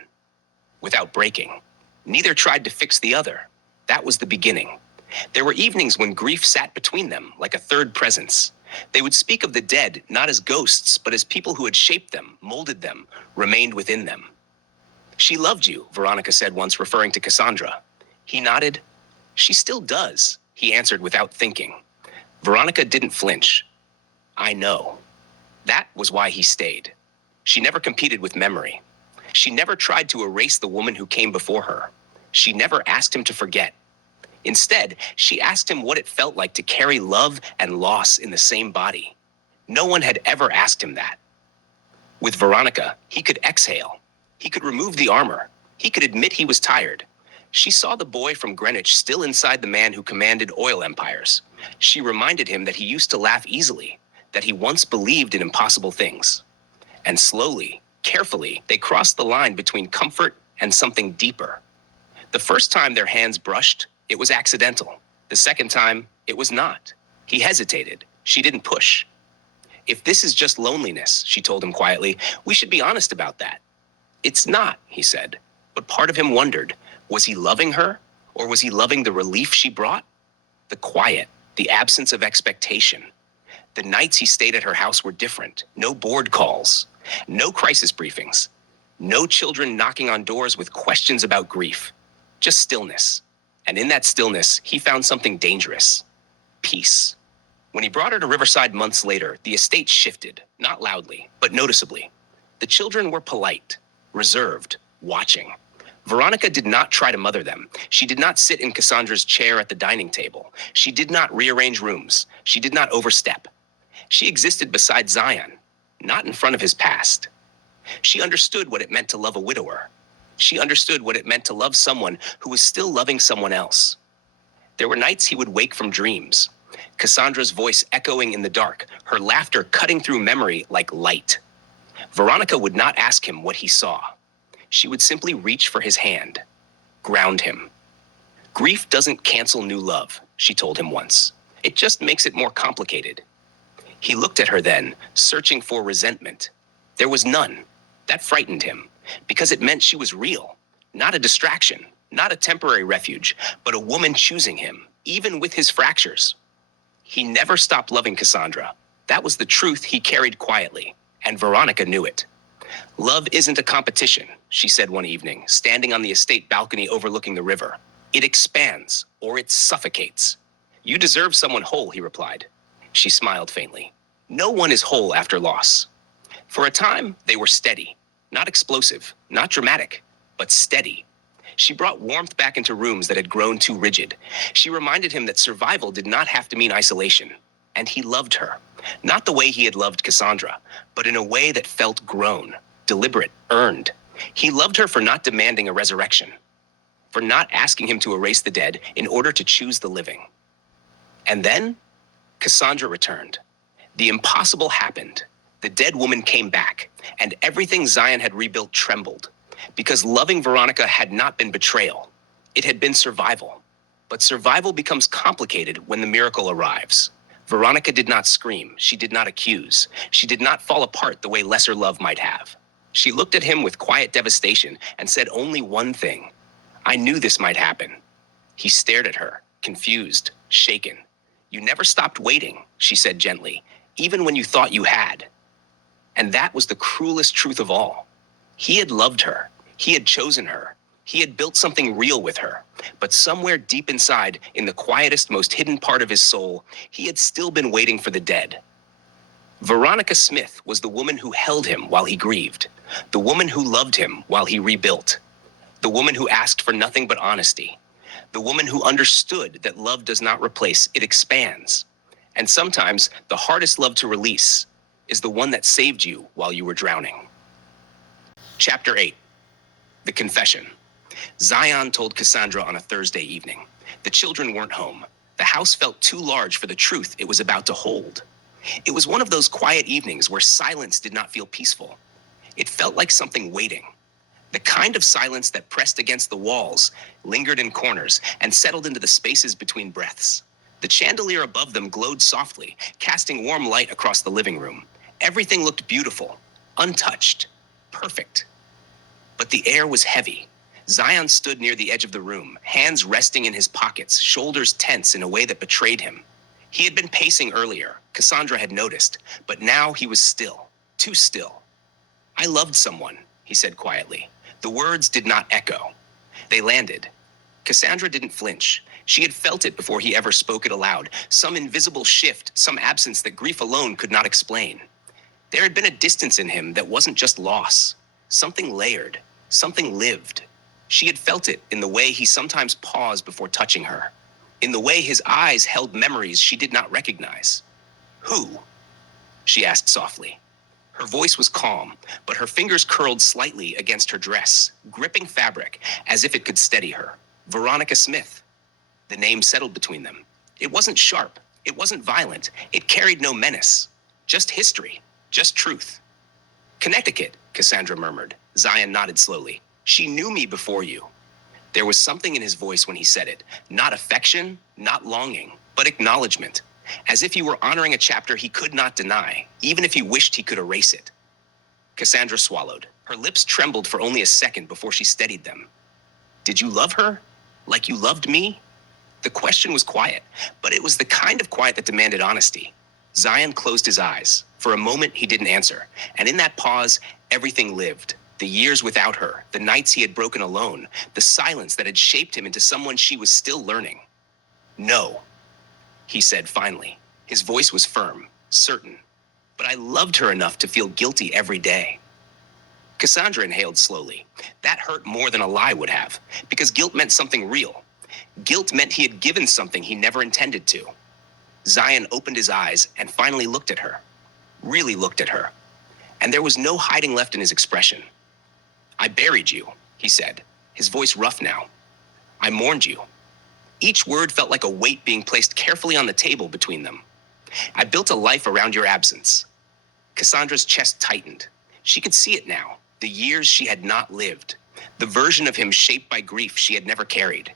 without breaking. Neither tried to fix the other. That was the beginning. There were evenings when grief sat between them, like a third presence. They would speak of the dead, not as ghosts, but as people who had shaped them, molded them, remained within them. She loved you, Veronica said once, referring to Kassandra. He nodded. She still does, he answered without thinking. Veronica didn't flinch. I know. That was why he stayed. She never competed with memory. She never tried to erase the woman who came before her. She never asked him to forget. Instead, she asked him what it felt like to carry love and loss in the same body. No one had ever asked him that. With Veronica, he could exhale. He could remove the armor. He could admit he was tired. She saw the boy from Greenwich still inside the man who commanded oil empires. She reminded him that he used to laugh easily, that he once believed in impossible things. And slowly, carefully, they crossed the line between comfort and something deeper. The first time their hands brushed, it was accidental. The second time, it was not. He hesitated. She didn't push. If this is just loneliness, she told him quietly, we should be honest about that. It's not, he said. But part of him wondered, was he loving her, or was he loving the relief she brought? The quiet, the absence of expectation. The nights he stayed at her house were different. No board calls, no crisis briefings, no children knocking on doors with questions about grief. Just stillness. And in that stillness, he found something dangerous. Peace. When he brought her to Riverside months later, the estate shifted, not loudly, but noticeably. The children were polite, reserved, watching. Veronica did not try to mother them. She did not sit in Kassandra's chair at the dining table. She did not rearrange rooms. She did not overstep. She existed beside Zion, not in front of his past. She understood what it meant to love a widower. She understood what it meant to love someone who was still loving someone else. There were nights he would wake from dreams, Kassandra's voice echoing in the dark, her laughter cutting through memory like light. Veronica would not ask him what he saw. She would simply reach for his hand, ground him. Grief doesn't cancel new love, she told him once. It just makes it more complicated. He looked at her then, searching for resentment. There was none. That frightened him, because it meant she was real, not a distraction, not a temporary refuge, but a woman choosing him, even with his fractures. He never stopped loving Kassandra. That was the truth he carried quietly, and Veronica knew it. Love isn't a competition, she said one evening, standing on the estate balcony overlooking the river. It expands, or it suffocates. You deserve someone whole, he replied. She smiled faintly. No one is whole after loss. For a time, they were steady, not explosive, not dramatic, but steady. She brought warmth back into rooms that had grown too rigid. She reminded him that survival did not have to mean isolation. And he loved her. Not the way he had loved Kassandra, but in a way that felt grown, deliberate, earned. He loved her for not demanding a resurrection, for not asking him to erase the dead in order to choose the living. And then, Kassandra returned. The impossible happened. The dead woman came back, and everything Zion had rebuilt trembled. Because loving Veronica had not been betrayal. It had been survival. But survival becomes complicated when the miracle arrives. Veronica did not scream. She did not accuse. She did not fall apart the way lesser love might have. She looked at him with quiet devastation and said only one thing. I knew this might happen. He stared at her, confused, shaken. You never stopped waiting, she said gently, even when you thought you had. And that was the cruelest truth of all. He had loved her. He had chosen her. He had built something real with her. But somewhere deep inside, in the quietest, most hidden part of his soul, he had still been waiting for the dead. Veronica Smith was the woman who held him while he grieved. The woman who loved him while he rebuilt. The woman who asked for nothing but honesty. The woman who understood that love does not replace, it expands. And sometimes the hardest love to release is the one that saved you while you were drowning. Chapter 8. The Confession. Zion told Kassandra on a Thursday evening. The children weren't home. The house felt too large for the truth it was about to hold. It was one of those quiet evenings where silence did not feel peaceful. It felt like something waiting. The kind of silence that pressed against the walls, lingered in corners, and settled into the spaces between breaths. The chandelier above them glowed softly, casting warm light across the living room. Everything looked beautiful, untouched, perfect. But the air was heavy. Zion stood near the edge of the room, hands resting in his pockets, shoulders tense in a way that betrayed him. He had been pacing earlier, Kassandra had noticed, but now he was still, too still. I loved someone, he said quietly. The words did not echo. They landed. Kassandra didn't flinch. She had felt it before he ever spoke it aloud, some invisible shift, some absence that grief alone could not explain. There had been a distance in him that wasn't just loss. Something layered, something lived. She had felt it in the way he sometimes paused before touching her, in the way his eyes held memories she did not recognize. Who? She asked softly. Her voice was calm, but her fingers curled slightly against her dress, gripping fabric as if it could steady her. Veronica Smith. The name settled between them. It wasn't sharp. It wasn't violent. It carried no menace. Just history. Just truth. Connecticut, Kassandra murmured. Zion nodded slowly. She knew me before you. There was something in his voice when he said it. Not affection, not longing, but acknowledgement. As if he were honoring a chapter he could not deny, even if he wished he could erase it. Kassandra swallowed. Her lips trembled for only a second before she steadied them. Did you love her? Like you loved me? The question was quiet, but it was the kind of quiet that demanded honesty. Zion closed his eyes. For a moment, he didn't answer. And in that pause, everything lived. The years without her, the nights he had broken alone, the silence that had shaped him into someone she was still learning. No, he said finally. His voice was firm, certain. But I loved her enough to feel guilty every day. Kassandra inhaled slowly. That hurt more than a lie would have, because guilt meant something real. Guilt meant he had given something he never intended to. Zion opened his eyes and finally looked at her. Really looked at her. And there was no hiding left in his expression. I buried you, he said, his voice rough now. I mourned you. Each word felt like a weight being placed carefully on the table between them. I built a life around your absence. Cassandra's chest tightened. She could see it now, the years she had not lived, the version of him shaped by grief she had never carried.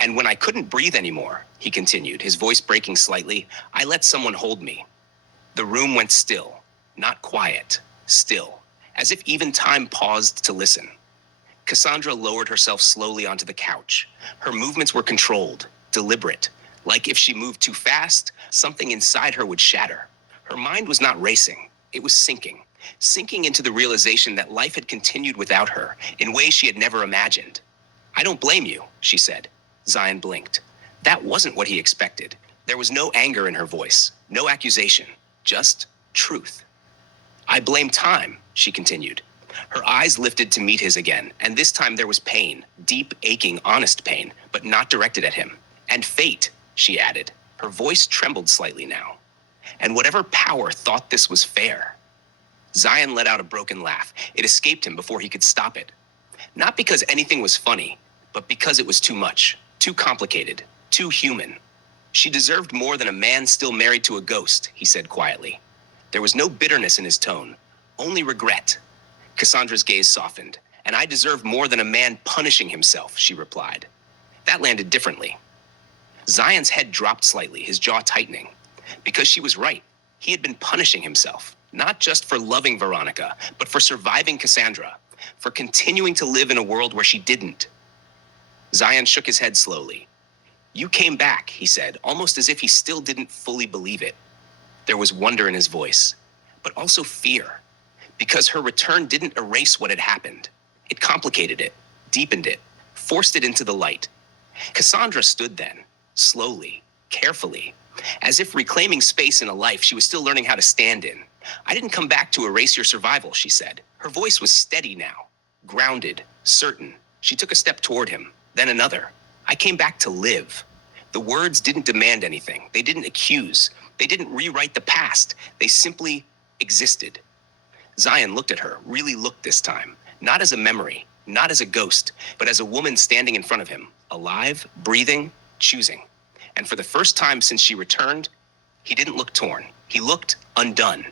And when I couldn't breathe anymore, he continued, his voice breaking slightly, I let someone hold me. The room went still, not quiet, still, as if even time paused to listen. Kassandra lowered herself slowly onto the couch. Her movements were controlled, deliberate, like if she moved too fast, something inside her would shatter. Her mind was not racing, it was sinking into the realization that life had continued without her in ways she had never imagined. I don't blame you, she said. Zion blinked. That wasn't what he expected. There was no anger in her voice, no accusation, just truth. I blame time, she continued. Her eyes lifted to meet his again, and this time there was pain, deep, aching, honest pain, but not directed at him. And fate, she added. Her voice trembled slightly now. And whatever power thought this was fair. Zion let out a broken laugh. It escaped him before he could stop it. Not because anything was funny, but because it was too much, too complicated, too human. She deserved more than a man still married to a ghost, he said quietly. There was no bitterness in his tone, only regret. Cassandra's gaze softened. And I deserve more than a man punishing himself, she replied. That landed differently. Zion's head dropped slightly, his jaw tightening. Because she was right. He had been punishing himself, not just for loving Veronica, but for surviving Kassandra, for continuing to live in a world where she didn't. Zion shook his head slowly. You came back, he said, almost as if he still didn't fully believe it. There was wonder in his voice, but also fear, because her return didn't erase what had happened. It complicated it, deepened it, forced it into the light. Kassandra stood then, slowly, carefully, as if reclaiming space in a life she was still learning how to stand in. I didn't come back to erase your survival, she said. Her voice was steady now, grounded, certain. She took a step toward him, then another. I came back to live. The words didn't demand anything. They didn't accuse. They didn't rewrite the past. They simply existed. Zion looked at her, really looked this time, not as a memory, not as a ghost, but as a woman standing in front of him, alive, breathing, choosing. And for the first time since she returned, he didn't look torn. He looked undone.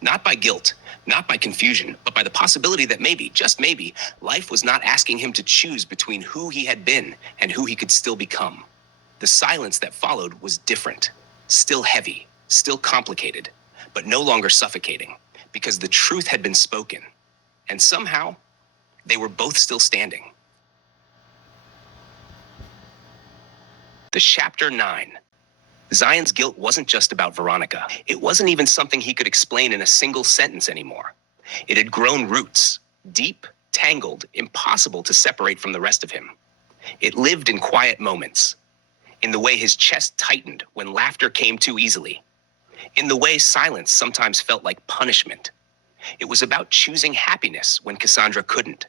Not by guilt, not by confusion, but by the possibility that maybe, just maybe, life was not asking him to choose between who he had been and who he could still become. The silence that followed was different, still heavy, still complicated, but no longer suffocating, because the truth had been spoken. And somehow, they were both still standing. The Chapter 9. Zion's guilt wasn't just about Veronica. It wasn't even something he could explain in a single sentence anymore. It had grown roots, deep, tangled, impossible to separate from the rest of him. It lived in quiet moments, in the way his chest tightened when laughter came too easily, in the way silence sometimes felt like punishment. It was about choosing happiness when Kassandra couldn't.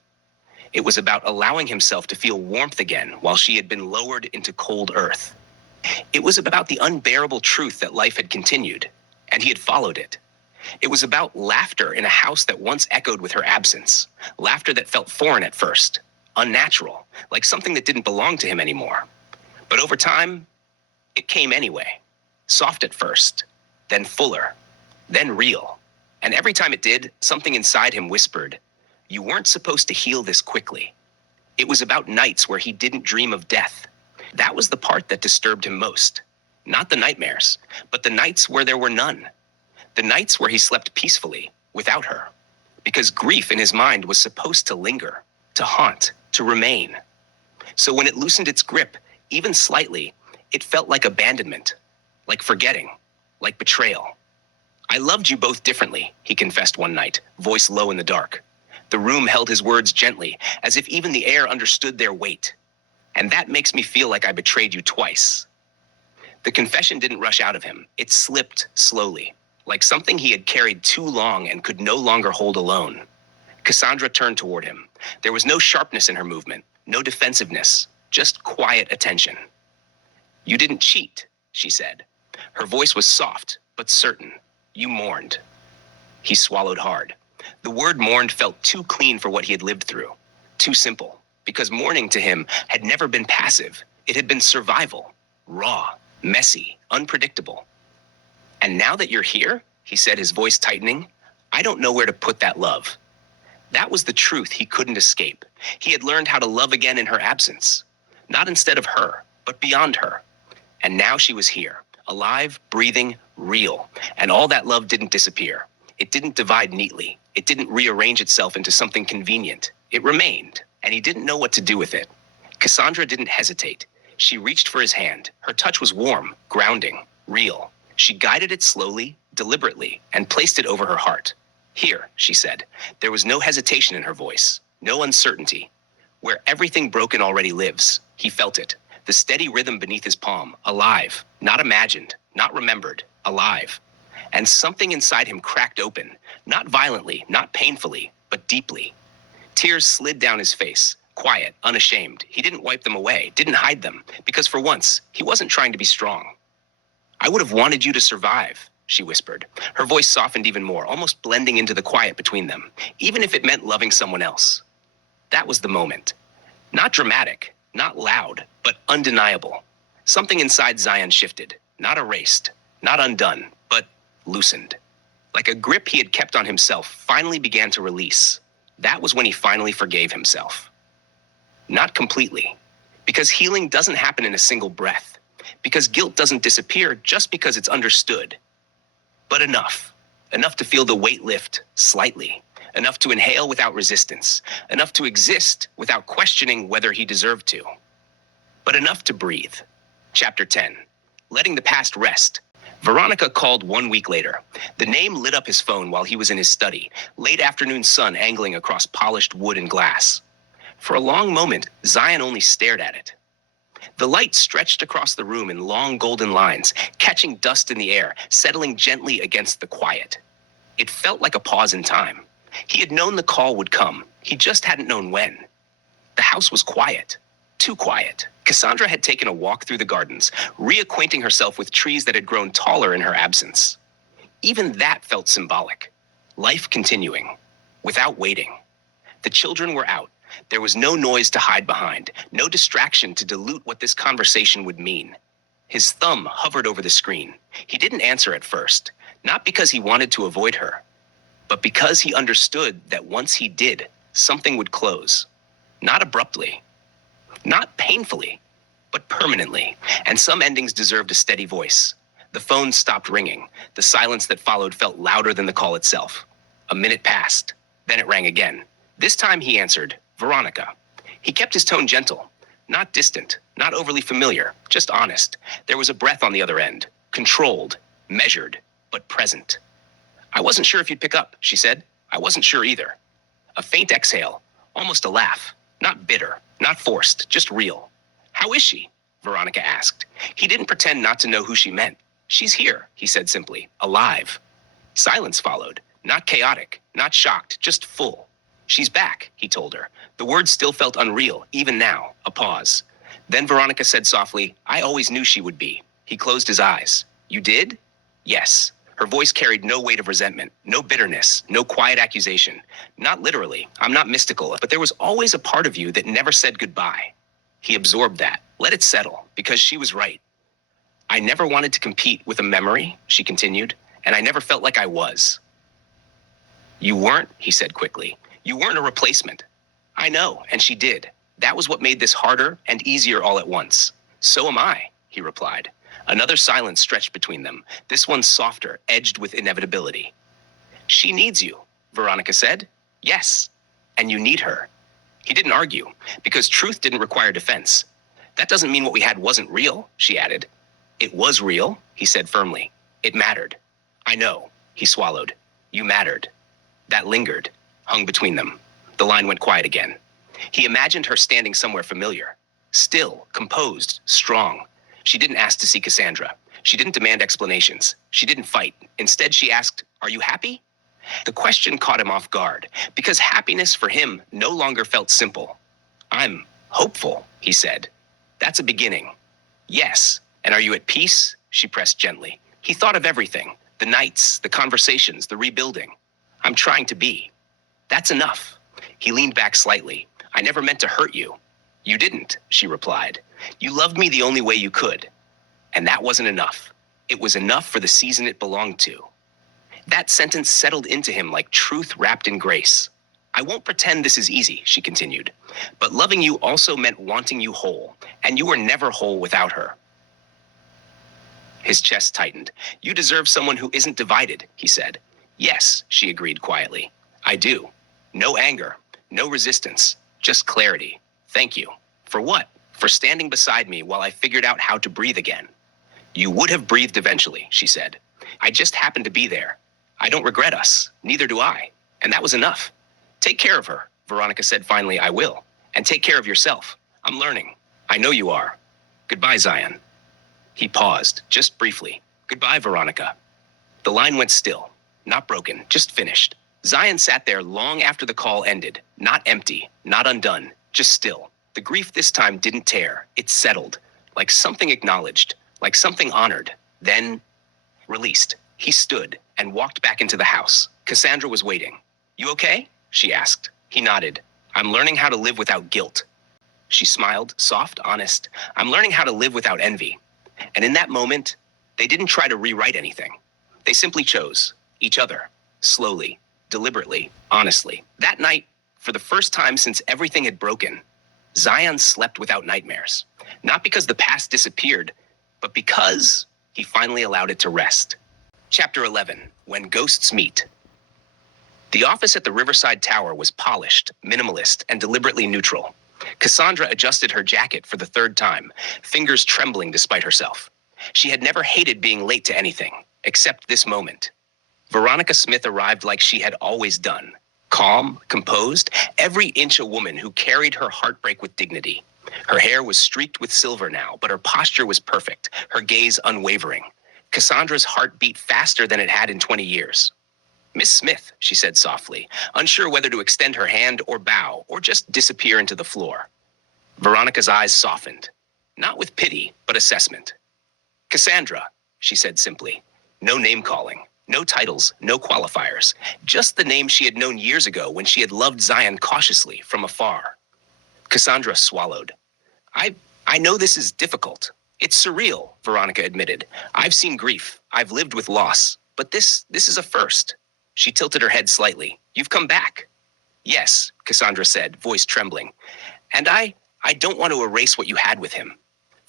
It was about allowing himself to feel warmth again while she had been lowered into cold earth. It was about the unbearable truth that life had continued, and he had followed it. It was about laughter in a house that once echoed with her absence. Laughter that felt foreign at first, unnatural, like something that didn't belong to him anymore. But over time, it came anyway. Soft at first, then fuller, then real. And every time it did, something inside him whispered, "You weren't supposed to heal this quickly." It was about nights where he didn't dream of death. That was the part that disturbed him most. Not the nightmares, but the nights where there were none. The nights where he slept peacefully, without her. Because grief in his mind was supposed to linger, to haunt, to remain. So when it loosened its grip, even slightly, it felt like abandonment, like forgetting, like betrayal. "I loved you both differently," he confessed one night, voice low in the dark. The room held his words gently, as if even the air understood their weight. "And that makes me feel like I betrayed you twice." The confession didn't rush out of him. It slipped slowly, like something he had carried too long and could no longer hold alone. Kassandra turned toward him. There was no sharpness in her movement, no defensiveness, just quiet attention. "You didn't cheat," she said. Her voice was soft, but certain. "You mourned." He swallowed hard. The word mourned felt too clean for what he had lived through. Too simple, because mourning to him had never been passive. It had been survival, raw, messy, unpredictable. "And now that you're here," he said, his voice tightening, "I don't know where to put that love." That was the truth he couldn't escape. He had learned how to love again in her absence. Not instead of her, but beyond her. And now she was here, alive, breathing, real. And all that love didn't disappear. It didn't divide neatly. It didn't rearrange itself into something convenient. It remained, and he didn't know what to do with it. Kassandra didn't hesitate. She reached for his hand. Her touch was warm, grounding, real. She guided it slowly, deliberately, and placed it over her heart. "Here," she said. There was no hesitation in her voice, no uncertainty. Where everything broken already lives, he felt it. The steady rhythm beneath his palm, alive, not imagined, not remembered, alive. And something inside him cracked open, not violently, not painfully, but deeply. Tears slid down his face, quiet, unashamed. He didn't wipe them away, didn't hide them, because for once, he wasn't trying to be strong. "I would have wanted you to survive," she whispered. Her voice softened even more, almost blending into the quiet between them, even if it meant loving someone else. That was the moment. Not dramatic, not loud, but undeniable. Something inside Zion shifted, not erased, not undone, but loosened. Like a grip he had kept on himself finally began to release. That was when he finally forgave himself. Not completely, because healing doesn't happen in a single breath, because guilt doesn't disappear just because it's understood. But enough to feel the weight lift slightly, enough to inhale without resistance, enough to exist without questioning whether he deserved to. But enough to breathe. Chapter 10. Letting the past rest. Veronica called 1 week later. The name lit up his phone while he was in his study, late afternoon sun angling across polished wood and glass. For a long moment, Zion only stared at it. The light stretched across the room in long golden lines, catching dust in the air, settling gently against the quiet. It felt like a pause in time. He had known the call would come. He just hadn't known when. The house was quiet. Too quiet. Kassandra had taken a walk through the gardens, reacquainting herself with trees that had grown taller in her absence. Even that felt symbolic. Life continuing, without waiting. The children were out. There was no noise to hide behind, no distraction to dilute what this conversation would mean. His thumb hovered over the screen. He didn't answer at first, not because he wanted to avoid her, but because he understood that once he did, something would close. Not abruptly, not painfully, but permanently. And some endings deserved a steady voice. The phone stopped ringing. The silence that followed felt louder than the call itself. A minute passed. Then it rang again. This time he answered, Veronica. He kept his tone gentle, not distant, not overly familiar, just honest. There was a breath on the other end, controlled, measured, but present. "I wasn't sure if you'd pick up," she said. "I wasn't sure either." A faint exhale, almost a laugh, not bitter, not forced, just real. "How is she?" Veronica asked. He didn't pretend not to know who she meant. "She's here," he said simply, "alive." Silence followed, not chaotic, not shocked, just full. "She's back," he told her. The words still felt unreal, even now, a pause. Then Veronica said softly, "I always knew she would be." He closed his eyes. "You did?" "Yes." Her voice carried no weight of resentment, no bitterness, no quiet accusation. Not literally, I'm not mystical, but there was always a part of you that never said goodbye. He absorbed that, let it settle, because she was right. I never wanted to compete with a memory, she continued, and I never felt like I was. You weren't, he said quickly. You weren't a replacement. I know, and she did. That was what made this harder and easier all at once. So am I, he replied. Another silence stretched between them, this one softer, edged with inevitability. She needs you, Veronica said. Yes, and you need her. He didn't argue, because truth didn't require defense. That doesn't mean what we had wasn't real, she added. It was real, he said firmly. It mattered. I know, he swallowed. You mattered. That lingered, hung between them. The line went quiet again. He imagined her standing somewhere familiar. Still, composed, strong. She didn't ask to see Kassandra. She didn't demand explanations. She didn't fight. Instead, she asked, "Are you happy?" The question caught him off guard, because happiness for him no longer felt simple. I'm hopeful, he said. That's a beginning. Yes. And are you at peace? She pressed gently. He thought of everything. The nights, the conversations, the rebuilding. I'm trying to be. That's enough. He leaned back slightly. I never meant to hurt you. You didn't, she replied. You loved me the only way you could. And that wasn't enough. It was enough for the season it belonged to. That sentence settled into him like truth wrapped in grace. I won't pretend this is easy, she continued. But loving you also meant wanting you whole, and you were never whole without her. His chest tightened. You deserve someone who isn't divided, he said. Yes, she agreed quietly. I do. No anger, no resistance, just clarity. Thank you. For what? For standing beside me while I figured out how to breathe again. You would have breathed eventually, she said. I just happened to be there. I don't regret us. Neither do I. And that was enough. Take care of her, Veronica said finally. I will. And take care of yourself. I'm learning. I know you are. Goodbye, Zion. He paused, just briefly. Goodbye, Veronica. The line went still. Not broken, just finished. Zion sat there long after the call ended. Not empty, not undone, just still. The grief this time didn't tear. It settled. Like something acknowledged. Like something honored. Then released. He stood and walked back into the house. Kassandra was waiting. You okay? She asked. He nodded. I'm learning how to live without guilt. She smiled, soft, honest. I'm learning how to live without envy. And in that moment, they didn't try to rewrite anything. They simply chose each other, slowly, deliberately, honestly. That night, for the first time since everything had broken, Zion slept without nightmares. Not because the past disappeared, but because he finally allowed it to rest. Chapter 11, When Ghosts Meet. The office at the Riverside Tower was polished, minimalist, and deliberately neutral. Kassandra adjusted her jacket for the third time, fingers trembling despite herself. She had never hated being late to anything, except this moment. Veronica Smith arrived like she had always done. Calm, composed, every inch a woman who carried her heartbreak with dignity. Her hair was streaked with silver now, but her posture was perfect, her gaze unwavering. Cassandra's heart beat faster than it had in 20 years. Miss Smith, she said softly, unsure whether to extend her hand or bow, or just disappear into the floor. Veronica's eyes softened, not with pity, but assessment. Kassandra, she said simply. No name-calling, no titles, no qualifiers, just the name she had known years ago when she had loved Zion cautiously from afar. Kassandra swallowed. I know this is difficult. It's surreal, Veronica admitted. I've seen grief. I've lived with loss. But this is a first. She tilted her head slightly. You've come back. Yes, Kassandra said, voice trembling. And I don't want to erase what you had with him.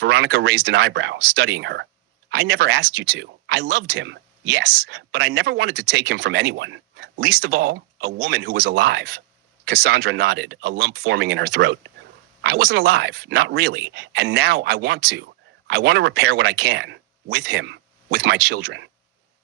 Veronica raised an eyebrow, studying her. I never asked you to. I loved him. Yes, but I never wanted to take him from anyone. Least of all, a woman who was alive. Kassandra nodded, a lump forming in her throat. I wasn't alive, not really. And now I want to. I want to repair what I can. With him. With my children.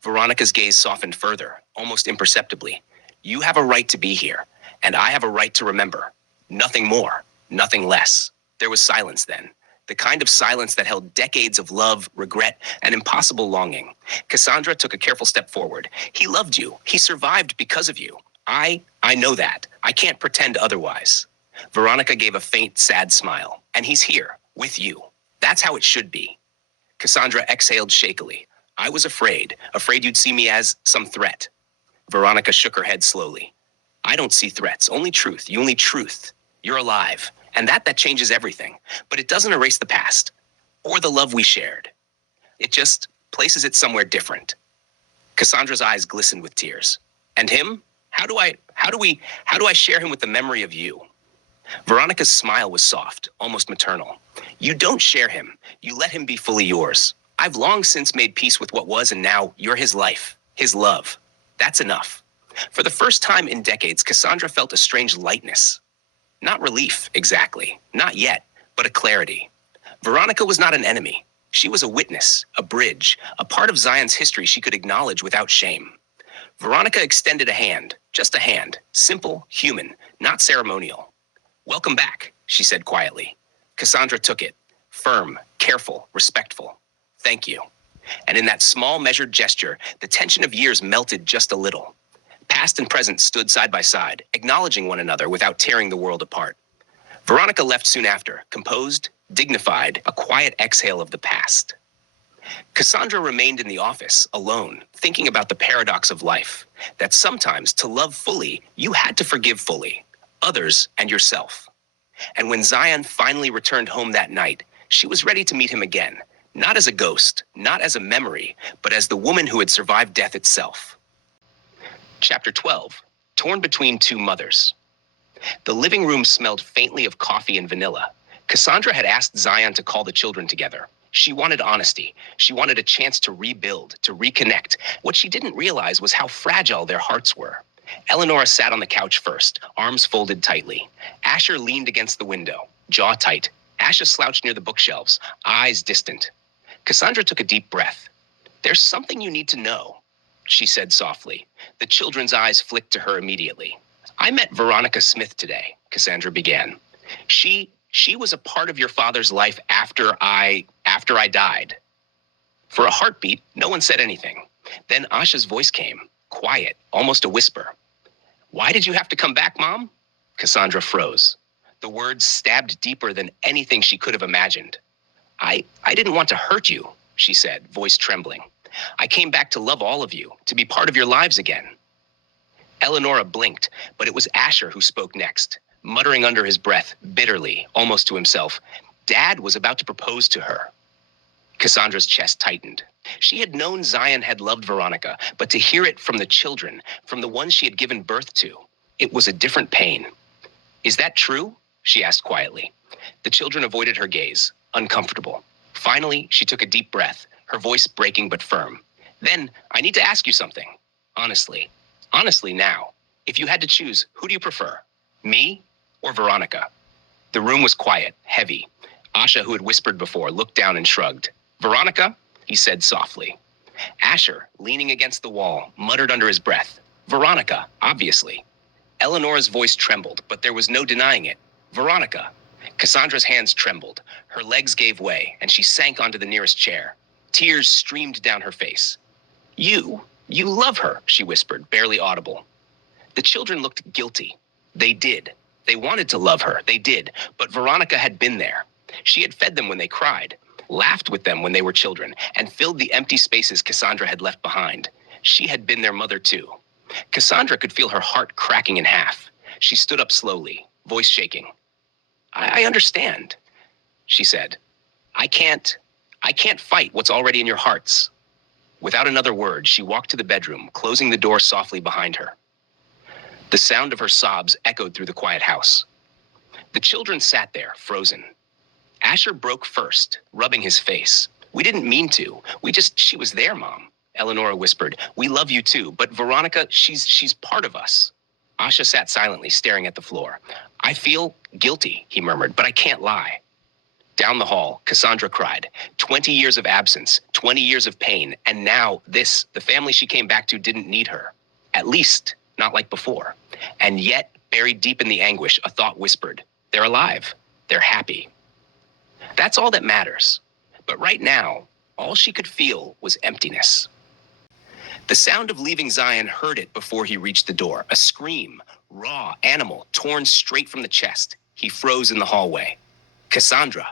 Veronica's gaze softened further, almost imperceptibly. You have a right to be here, and I have a right to remember. Nothing more, nothing less. There was silence then, the kind of silence that held decades of love, regret, and impossible longing. Kassandra took a careful step forward. He loved you. He survived because of you. I know that. I can't pretend otherwise. Veronica gave a faint, sad smile. And he's here, with you. That's how it should be. Kassandra exhaled shakily. I was afraid you'd see me as some threat. Veronica shook her head slowly. I don't see threats, only truth. You only truth. You're alive, and that changes everything. But it doesn't erase the past, or the love we shared. It just places it somewhere different. Cassandra's eyes glistened with tears. And him? How do I share him with the memory of you? Veronica's smile was soft, almost maternal. You don't share him. You let him be fully yours. I've long since made peace with what was, and now you're his life, his love. That's enough. For the first time in decades, Cassandra felt a strange lightness. Not relief, exactly. Not yet, but a clarity. Veronica was not an enemy. She was a witness, a bridge, a part of Zion's history she could acknowledge without shame. Veronica extended a hand, just a hand, simple, human, not ceremonial. Welcome back, she said quietly. Cassandra took it, firm, careful, respectful. Thank you. And in that small, measured gesture, the tension of years melted just a little. Past and present stood side by side, acknowledging one another without tearing the world apart. Veronica left soon after, composed, dignified, a quiet exhale of the past. Cassandra remained in the office, alone, thinking about the paradox of life, that sometimes to love fully, you had to forgive fully, others and yourself. And when Zion finally returned home that night, she was ready to meet him again, not as a ghost, not as a memory, but as the woman who had survived death itself. Chapter 12, Torn Between Two Mothers. The living room smelled faintly of coffee and vanilla. Cassandra had asked Zion to call the children together. She wanted honesty. She wanted a chance to rebuild, to reconnect. What she didn't realize was how fragile their hearts were. Eleonora sat on the couch first, arms folded tightly. Asher leaned against the window, jaw tight. Asha slouched near the bookshelves, eyes distant. Cassandra took a deep breath. There's something you need to know, she said softly. The children's eyes flicked to her immediately. I met Veronica Smith today, Cassandra began. She was a part of your father's life after I died. For a heartbeat, no one said anything. Then Asha's voice came, quiet, almost a whisper. Why did you have to come back, Mom? Cassandra froze. The words stabbed deeper than anything she could have imagined. I didn't want to hurt you, she said, voice trembling. I came back to love all of you, to be part of your lives again. Eleonora blinked, but it was Asher who spoke next, muttering under his breath, bitterly, almost to himself. Dad was about to propose to her. Cassandra's chest tightened. She had known Zion had loved Veronica, but to hear it from the children, from the ones she had given birth to, it was a different pain. Is that true? She asked quietly. The children avoided her gaze, uncomfortable. Finally, she took a deep breath, her voice breaking but firm. Then, I need to ask you something. Honestly. Honestly now. If you had to choose, who do you prefer? Me or Veronica? The room was quiet, heavy. Asha, who had whispered before, looked down and shrugged. Veronica? He said softly. Asher, leaning against the wall, muttered under his breath. Veronica, obviously. Eleonora's voice trembled, but there was no denying it. Veronica. Cassandra's hands trembled. Her legs gave way, and she sank onto the nearest chair. Tears streamed down her face. You love her, she whispered, barely audible. The children looked guilty. They did. They wanted to love her, they did, but Veronica had been there. She had fed them when they cried, laughed with them when they were children, and filled the empty spaces Cassandra had left behind. She had been their mother too. Cassandra could feel her heart cracking in half. She stood up slowly, voice shaking. I understand, she said. I can't fight what's already in your hearts. Without another word, she walked to the bedroom, closing the door softly behind her. The sound of her sobs echoed through the quiet house. The children sat there, frozen. Asher broke first, rubbing his face. We didn't mean to. She was there, Mom, Eleonora whispered. We love you too, but Veronica, she's part of us. Asha sat silently, staring at the floor. I feel guilty, he murmured, but I can't lie. Down the hall, Cassandra cried. 20 years of absence, 20 years of pain, and now this, the family she came back to didn't need her. At least, not like before. And yet, buried deep in the anguish, a thought whispered, they're alive, they're happy. That's all that matters. But right now, all she could feel was emptiness. The sound of leaving Zion heard it before he reached the door, a scream, raw, animal, torn straight from the chest. He froze in the hallway. Cassandra.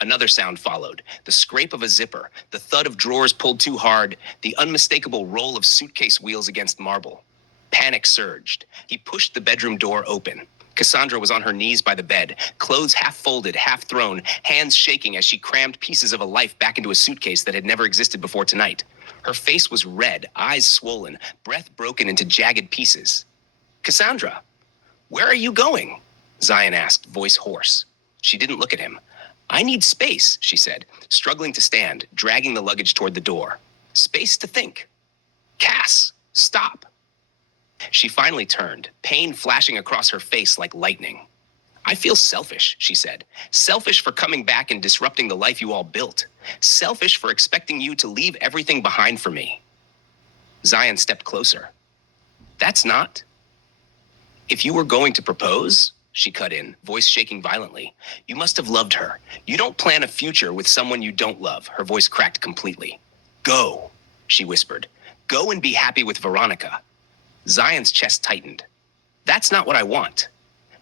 Another sound followed, the scrape of a zipper, the thud of drawers pulled too hard, the unmistakable roll of suitcase wheels against marble. Panic surged. He pushed the bedroom door open. Cassandra was on her knees by the bed, clothes half folded, half thrown, hands shaking as she crammed pieces of a life back into a suitcase that had never existed before tonight. Her face was red, eyes swollen, breath broken into jagged pieces. "Cassandra, where are you going?" Zion asked, voice hoarse. She didn't look at him. "I need space," she said, struggling to stand, dragging the luggage toward the door. "Space to think." "Cass, stop." She finally turned, pain flashing across her face like lightning. "I feel selfish," she said. "Selfish for coming back and disrupting the life you all built. Selfish for expecting you to leave everything behind for me." Zion stepped closer. "That's not." "If you were going to propose," she cut in, voice shaking violently, "you must have loved her. You don't plan a future with someone you don't love." Her voice cracked completely. "Go," she whispered. "Go and be happy with Veronica." Zion's chest tightened. "That's not what I want."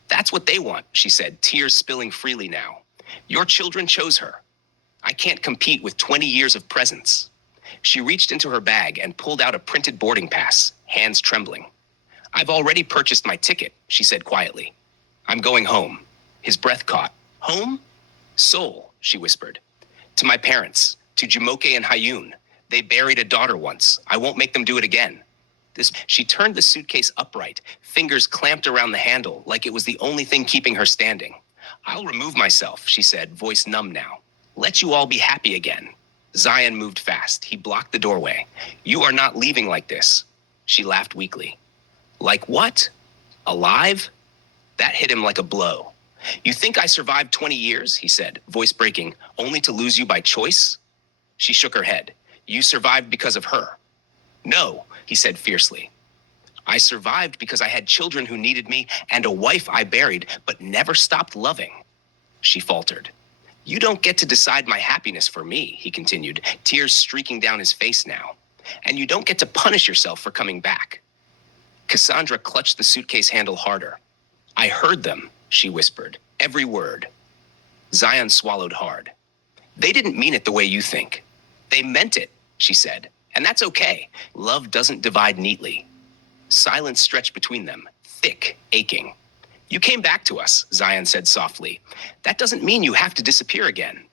"That's what they want," she said, tears spilling freely now. "Your children chose her. I can't compete with 20 years of presence." She reached into her bag and pulled out a printed boarding pass, hands trembling. "I've already purchased my ticket," she said quietly. "I'm going home." His breath caught. "Home?" "Seoul," she whispered. "To my parents, to Jumoke and Hayun. They buried a daughter once. I won't make them do it again." She turned the suitcase upright, fingers clamped around the handle like it was the only thing keeping her standing. "I'll remove myself," she said, voice numb now. "Let you all be happy again." Zion moved fast. He blocked the doorway. "You are not leaving like this." She laughed weakly. "Like what? Alive?" That hit him like a blow. "You think I survived 20 years, he said, voice breaking, "only to lose you by choice?" She shook her head. "You survived because of her." "No," he said fiercely. "I survived because I had children who needed me and a wife I buried but never stopped loving." She faltered. "You don't get to decide my happiness for me," he continued, tears streaking down his face now. "And you don't get to punish yourself for coming back." Cassandra clutched the suitcase handle harder. "I heard them," she whispered, "every word." Zion swallowed hard. "They didn't mean it the way you think." "They meant it," she said. "And that's okay. Love doesn't divide neatly." Silence stretched between them, thick, aching. "You came back to us," Zion said softly. "That doesn't mean you have to disappear again."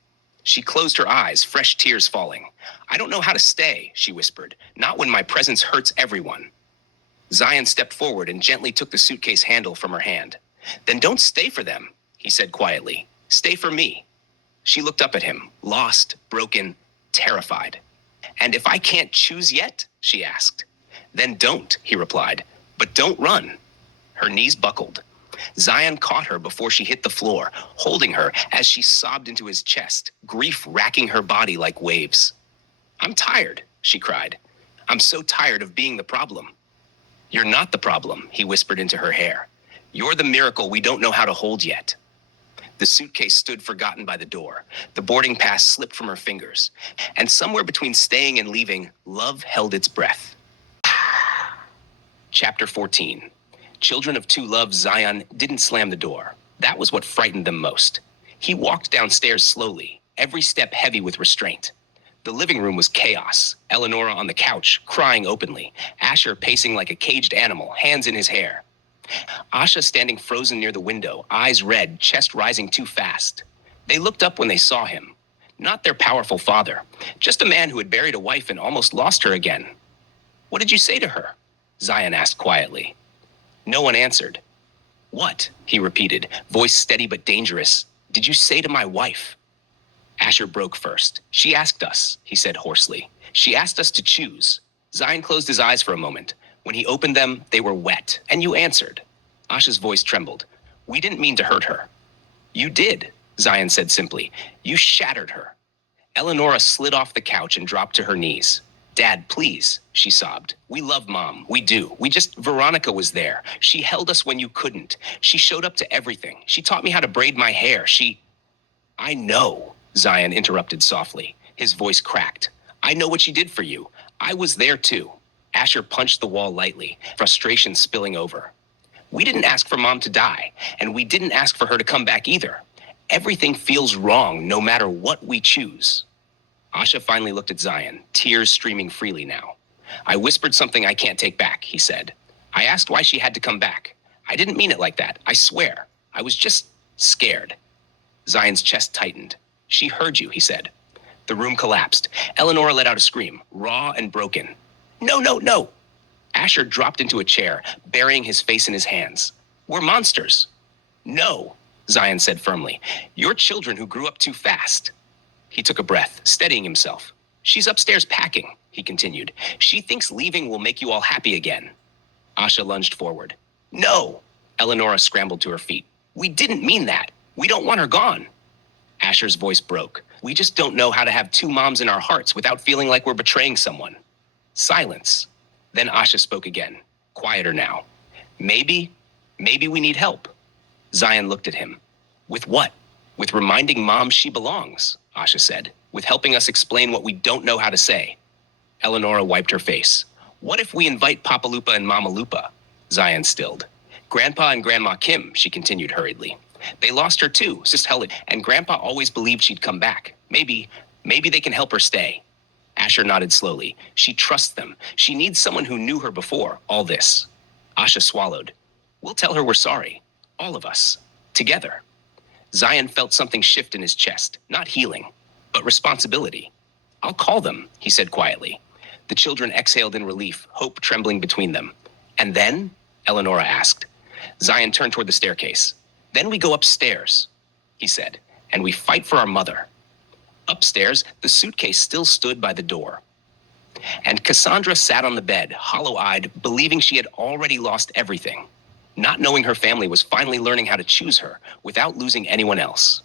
She closed her eyes, fresh tears falling. "I don't know how to stay," she whispered, "not when my presence hurts everyone." Zion stepped forward and gently took the suitcase handle from her hand. "Then don't stay for them," he said quietly. "Stay for me." She looked up at him, lost, broken, terrified. "And if I can't choose yet?" she asked. "Then don't," he replied. "But don't run." Her knees buckled. Zion caught her before she hit the floor, holding her as she sobbed into his chest, grief racking her body like waves. "I'm tired," she cried. "I'm so tired of being the problem." "You're not the problem," he whispered into her hair. "You're the miracle we don't know how to hold yet." The suitcase stood forgotten by the door. The boarding pass slipped from her fingers. And somewhere between staying and leaving, love held its breath. Chapter 14. Children of two loves, Zion didn't slam the door. That was what frightened them most. He walked downstairs slowly, every step heavy with restraint. The living room was chaos. Eleonora on the couch, crying openly. Asher pacing like a caged animal, hands in his hair. Asha standing frozen near the window, eyes red, chest rising too fast. They looked up when they saw him. Not their powerful father, just a man who had buried a wife and almost lost her again. "What did you say to her?" Zion asked quietly. No one answered. "What?" he repeated, voice steady but dangerous. "Did you say to my wife?" Asher broke first. "She asked us," he said hoarsely. "She asked us to choose." Zion closed his eyes for a moment. When he opened them, they were wet. "And you answered." Asha's voice trembled. "We didn't mean to hurt her." "You did," Zion said simply. "You shattered her." Eleonora slid off the couch and dropped to her knees. "Dad, please," she sobbed. "We love Mom. We do. Veronica was there. She held us when you couldn't. She showed up to everything. She taught me how to braid my hair. I know," Zion interrupted softly. His voice cracked. "I know what she did for you. I was there too." Asher punched the wall lightly, frustration spilling over. "We didn't ask for Mom to die, and we didn't ask for her to come back either. Everything feels wrong no matter what we choose. Asha finally looked at Zion, tears streaming freely now. I whispered something I can't take back, he said. I asked why she had to come back. I didn't mean it like that, I swear. I was just scared. Zion's chest tightened. She heard you, he said. The room collapsed. Eleanor let out a scream, raw and broken. No, no, no! Asher dropped into a chair, burying his face in his hands. We're monsters. No, Zion said firmly. You're children who grew up too fast. He took a breath, steadying himself. She's upstairs packing, he continued. She thinks leaving will make you all happy again. Asha lunged forward. No! Eleonora scrambled to her feet. We didn't mean that. We don't want her gone. Asher's voice broke. We just don't know how to have two moms in our hearts without feeling like we're betraying someone. Silence. Then Asha spoke again, quieter now. Maybe we need help. Zion looked at him. With what? With reminding Mom she belongs, Asha said, with helping us explain what we don't know how to say. Eleonora wiped her face. What if we invite Papa Lupa and Mama Lupa? Zion stilled. Grandpa and Grandma Kim, she continued hurriedly. They lost her too, Sis Helen, and Grandpa always believed she'd come back. Maybe they can help her stay. Asher nodded slowly. She trusts them. She needs someone who knew her before all this. Asha swallowed. We'll tell her we're sorry. All of us. Together. Zion felt something shift in his chest. Not healing, but responsibility. I'll call them, he said quietly. The children exhaled in relief, hope trembling between them. And then? Eleonora asked. Zion turned toward the staircase. Then we go upstairs, he said, and we fight for our mother. Upstairs, the suitcase still stood by the door. And Kassandra sat on the bed, hollow-eyed, believing she had already lost everything. Not knowing her family was finally learning how to choose her without losing anyone else.